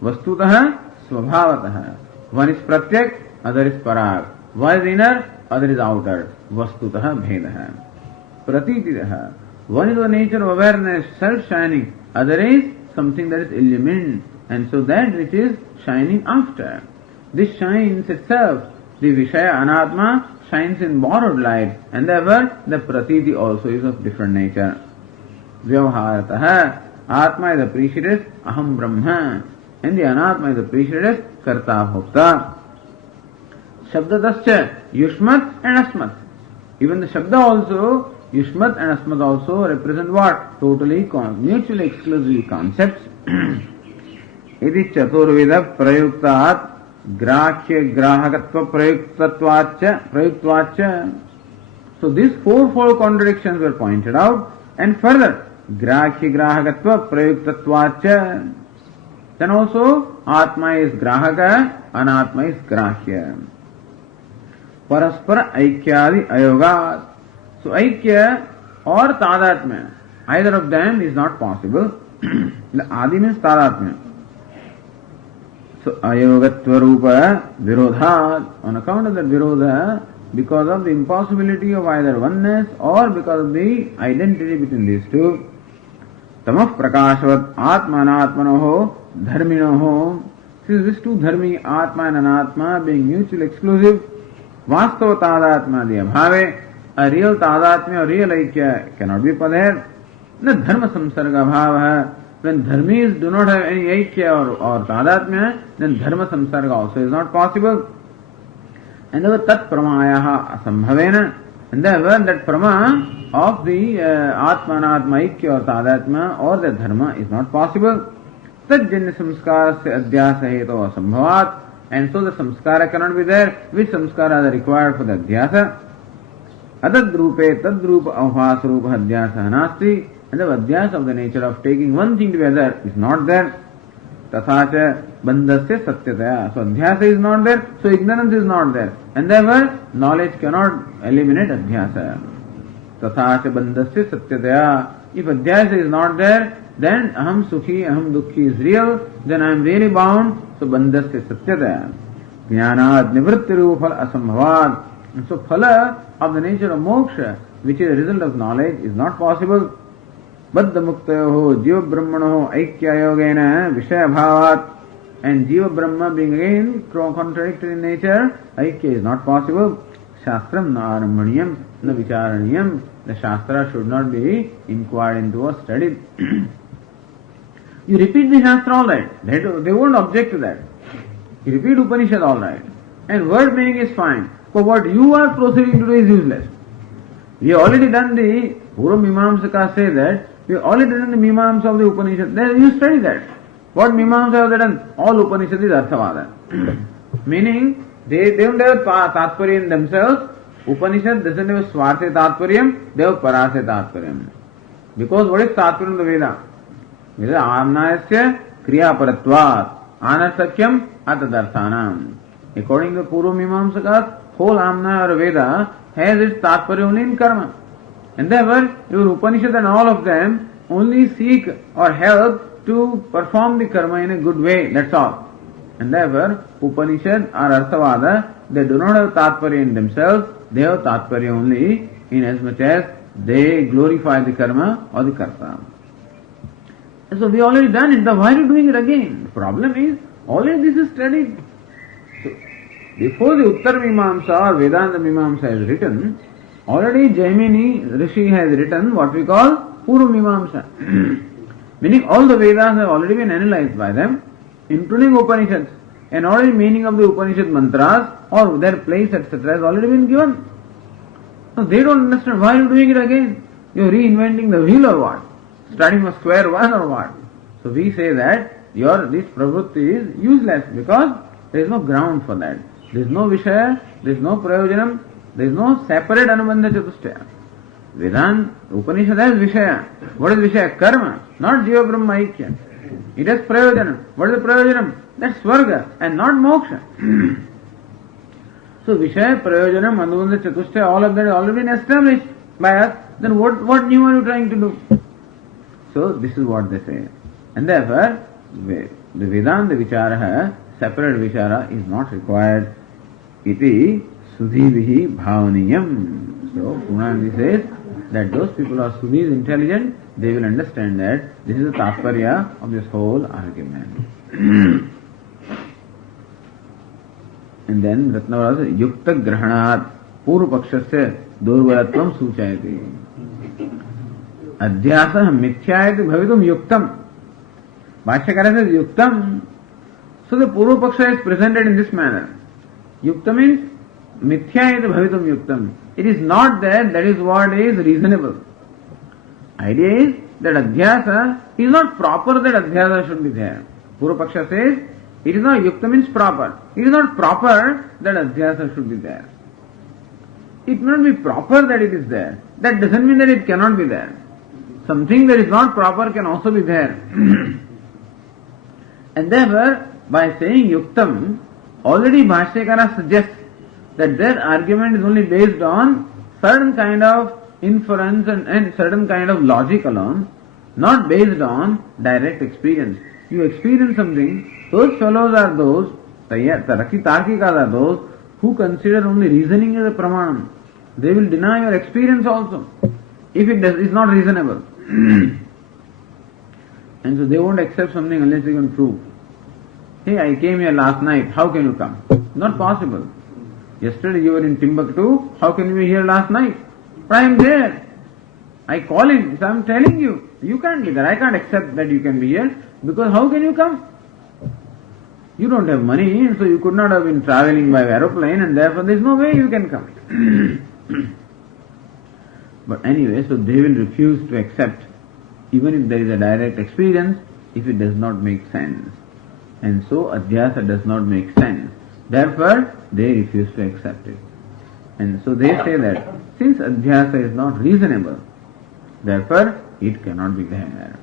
Vastutah, svabhavatah. One is pratyak, other is parag. One is inner, other is outer. Vastutah bhedah. Pratititah. One is the nature of awareness, self-shining. Other is something that is illumined. And so that which is shining after. This shines itself. The Vishaya Anatma shines in borrowed light, and therefore the Pratiti also is of different nature. Vyavaharataha, Atma is appreciated as Aham Brahma, and the Anatma is appreciated as Karta Bhokta. Shabdatascha, Yushmat and Asmat. Even the Shabda also, Yushmat and Asmat also represent what? Totally mutually exclusive concepts. Iti chaturvida prayuktat grahya grahakatva prayuktvatcha. So these fourfold contradictions were pointed out, and further grahya grahakatva prayuktatvatcha. Then also Atma is grahaka, Anatma is grahya. Paraspara aikyadi ayogat. So aikya or tadatmya, either of them is not possible. The adi means tadatmya. So ayogatva rupa virodhat, on account of that virodha, because of the impossibility of either oneness or because of the identity between these two. Tamah prakashavat atma anatmanoho dharminoho. Since these two dharmi, atma and anatma, being mutually exclusive, vastava tadatma the abhave, a real tadatmya or real aikya cannot be there. The dharma samsarga bhava. When dharmis do not have any aikya or tadatmya, then dharma samsarga also is not possible. And therefore tat pramayaha asambhavena. And therefore that prama of the atma anatma aikya or tadatmya or the dharma is not possible. Tajjanya samskarasya adhyasa heto asambhavat. And so the samskara cannot be there. Which samskara are required for the adhyasa? Adadrupe tadrupa avhas rupa adhyasa nasti. And the adhyasa of the nature of taking one thing to the other is not there. Tathacha bandhasya satyataya. So adhyasa is not there, so ignorance is not there. And therefore knowledge cannot eliminate adhyasa. Tathacha bandhasya satyataya. If adhyasa is not there, then aham sukhi, aham dukhi is real, then I am really bound, so bandhasya satyataya. Jnanad nivrittiru phala asambhavad. And so phala of the nature of moksha, which is a result of knowledge, is not possible. Baddha muktayoho jiva brahmanoho aikya yogena vishaya bhavat. and Jiva Brahma being again contradictory in nature, Aikya is not possible. Shastram na aramaniyam na vicharaniyam. The Shastra should not be inquired into or studied. You repeat the Shastra, all right. They won't object to that. You repeat Upanishad, all right. And word meaning is fine. But what you are proceeding to do is useless. We have already done the Purva Mimamsaka say that we have already done the Mimamsa of the Upanishad. Then you study that. What Mimamsa have they done? All Upanishad is Arthavada. Meaning, they don't have Tatparya in themselves. Upanishad doesn't have Swarthe Tatparyam, they have Parase Tatparyam. Because what is Tatparyam in the Veda? Veda Amnayasya Kriya Paratvat Anasakyam Atadarthanam. According to Purva Mimamsakas, whole Amna or Veda has its Tatparya only in Karma. And therefore, your Upanishad and all of them only seek or help to perform the Karma in a good way, that's all. And therefore, Upanishad or Arthavada, they do not have Tatparya in themselves, they have Tatparya only in as much as they glorify the Karma or the Karta. And so we already done it, why are you doing it again? The problem is, already this is studied. So, before the Uttar Mimamsa or Vedanta Mimamsa is written, already Jaimini Rishi has written what we call Purva Mimamsa. Meaning all the Vedas have already been analyzed by them, including Upanishads. And already meaning of the Upanishad mantras or their place etc. has already been given. So they don't understand why you are doing it again. You are reinventing the wheel or what? Starting from square one or what? So we say that this pravrutti is useless because there is no ground for that. There is no Vishaya, there is no Prayojanam, there is no separate Anubandha Chatushtaya. Vedanta, Upanishad has Vishaya. What is Vishaya? Karma, not Jiva Brahma Aikya. It has Prayojanam. What is the Prayojanam? That's Swarga and not Moksha. So Vishaya, Prayojanam, Anubandha Chatushtaya, all of that has already been established by us. Then what new are you trying to do? So this is what they say. And therefore, the Vedanta Vichara, separate Vichara is not required. Iti Sudhivihi Bhavaniyam. So Punandi says that those people are Sudhis, intelligent, they will understand that this is the Tatparya of this whole argument. And then Ratnavara says, Yukta Grahanat Purva Pakshasya Durvalatvam Suchayati. Adhyasa Mithyayati Bhavitum Yuktam. Bhashyakara says Yuktam. So the Purva Paksha is presented in this manner. Yukta means Mithyayati Bhavitum Yuktam. It is not that is what is reasonable. Idea is that Adhyasa is not proper that Adhyasa should be there. Purva Paksha says it is not Yukta means proper. It is not proper that Adhyasa should be there. It may not be proper that it is there. That doesn't mean that it cannot be there. Something that is not proper can also be there. And therefore, by saying Yuktam, already Bhashyakara suggests that their argument is only based on certain kind of inference and certain kind of logic alone, not based on direct experience. You experience something, those fellows are those, Tarkikas are those who consider only reasoning as a pramanam. They will deny your experience also, if it is not reasonable. And so they won't accept something unless they can prove. Hey, I came here last night, how can you come? Not possible. Yesterday you were in Timbuktu, how can you be here last night? But I am there. I call him, so I am telling you, you can't be there. I can't accept that you can be here, because how can you come? You don't have money, so you could not have been travelling by aeroplane, and therefore there is no way you can come. But anyway, so they will refuse to accept, even if there is a direct experience, if it does not make sense. And so Adhyasa does not make sense. Therefore, they refuse to accept it. And so they say that since Adhyasa is not reasonable, therefore it cannot be there.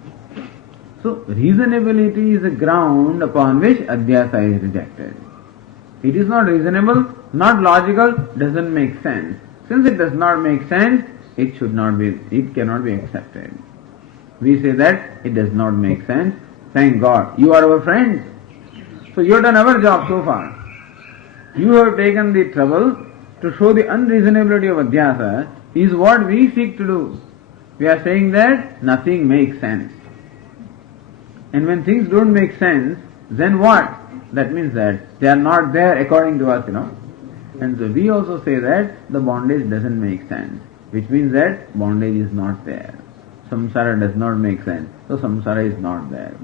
So reasonability is a ground upon which Adhyasa is rejected. It is not reasonable, not logical, doesn't make sense. Since it does not make sense, it cannot be accepted. We say that it does not make sense. Thank God, you are our friends. So you have done our job so far. You have taken the trouble to show the unreasonability of Adhyasa is what we seek to do. We are saying that nothing makes sense. And when things don't make sense, then what? that means that they are not there according to us, And so we also say that the bondage doesn't make sense, which means that bondage is not there. Samsara does not make sense, so samsara is not there.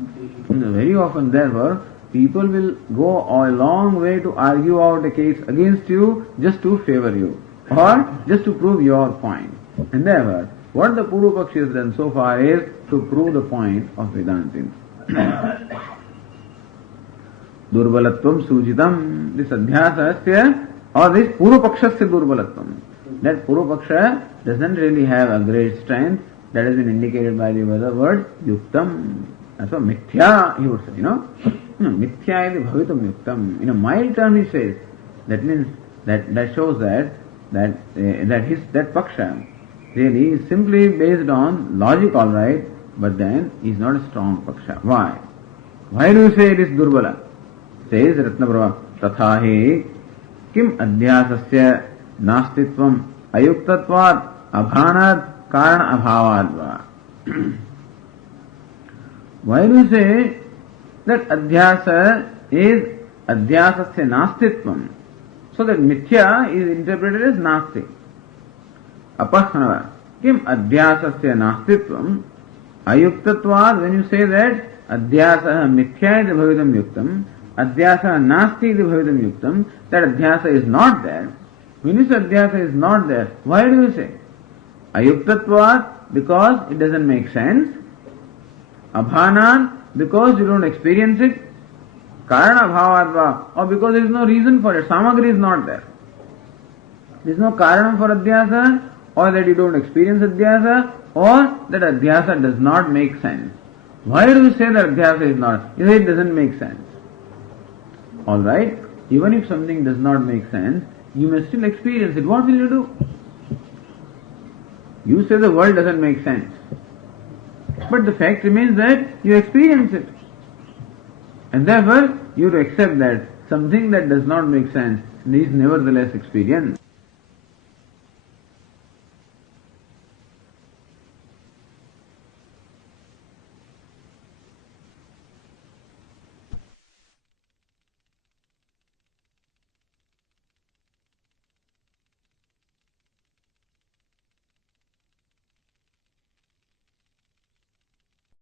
And so very often, therefore, people will go a long way to argue out a case against you just to favor you or just to prove your point. And therefore, what the Purva Pakshi has done so far is to prove the point of Vedantin. Durbalatvam sujitam, this adhyasasya or this Purva Pakshasya durbalatvam. That Purva Paksha doesn't really have a great strength that has been indicated by the other word yuktam. That's what mithya he would say, Mithya is bhavitam yuktam. In a mild term he says. That means that shows that paksha really is simply based on logic, all right, but then is not a strong paksha. Why? Why do you say it is durbala? Says Ratnaprabha, tathahi kim adhyasasya nastitvam ayuktatvad abhanad karana abhavadva. Why do you say that adhyasa is adhyasasya nastitvam? So that mithya is interpreted as nasti. Apahnava. Kim adhyasasya nastitvam ayuktatvad, when you say that adhyasa mithya is bhavitam yuktam, adhyasa nasti is bhavitam yuktam, that adhyasa is not there. When you say adhyasa is not there, why do you say? Ayuktatvad, because it doesn't make sense. Abhanan, because you don't experience it. Karana bhavadva, or because there is no reason for it. Samagri is not there. There is no karanam for adhyasa, or that you don't experience adhyasa, or that adhyasa does not make sense. Why do you say that adhyasa is not? You say it doesn't make sense. Alright, even if something does not make sense, you may still experience it. What will you do? You say the world doesn't make sense. But the fact remains that you experience it. And therefore, you have to accept that something that does not make sense is nevertheless experienced.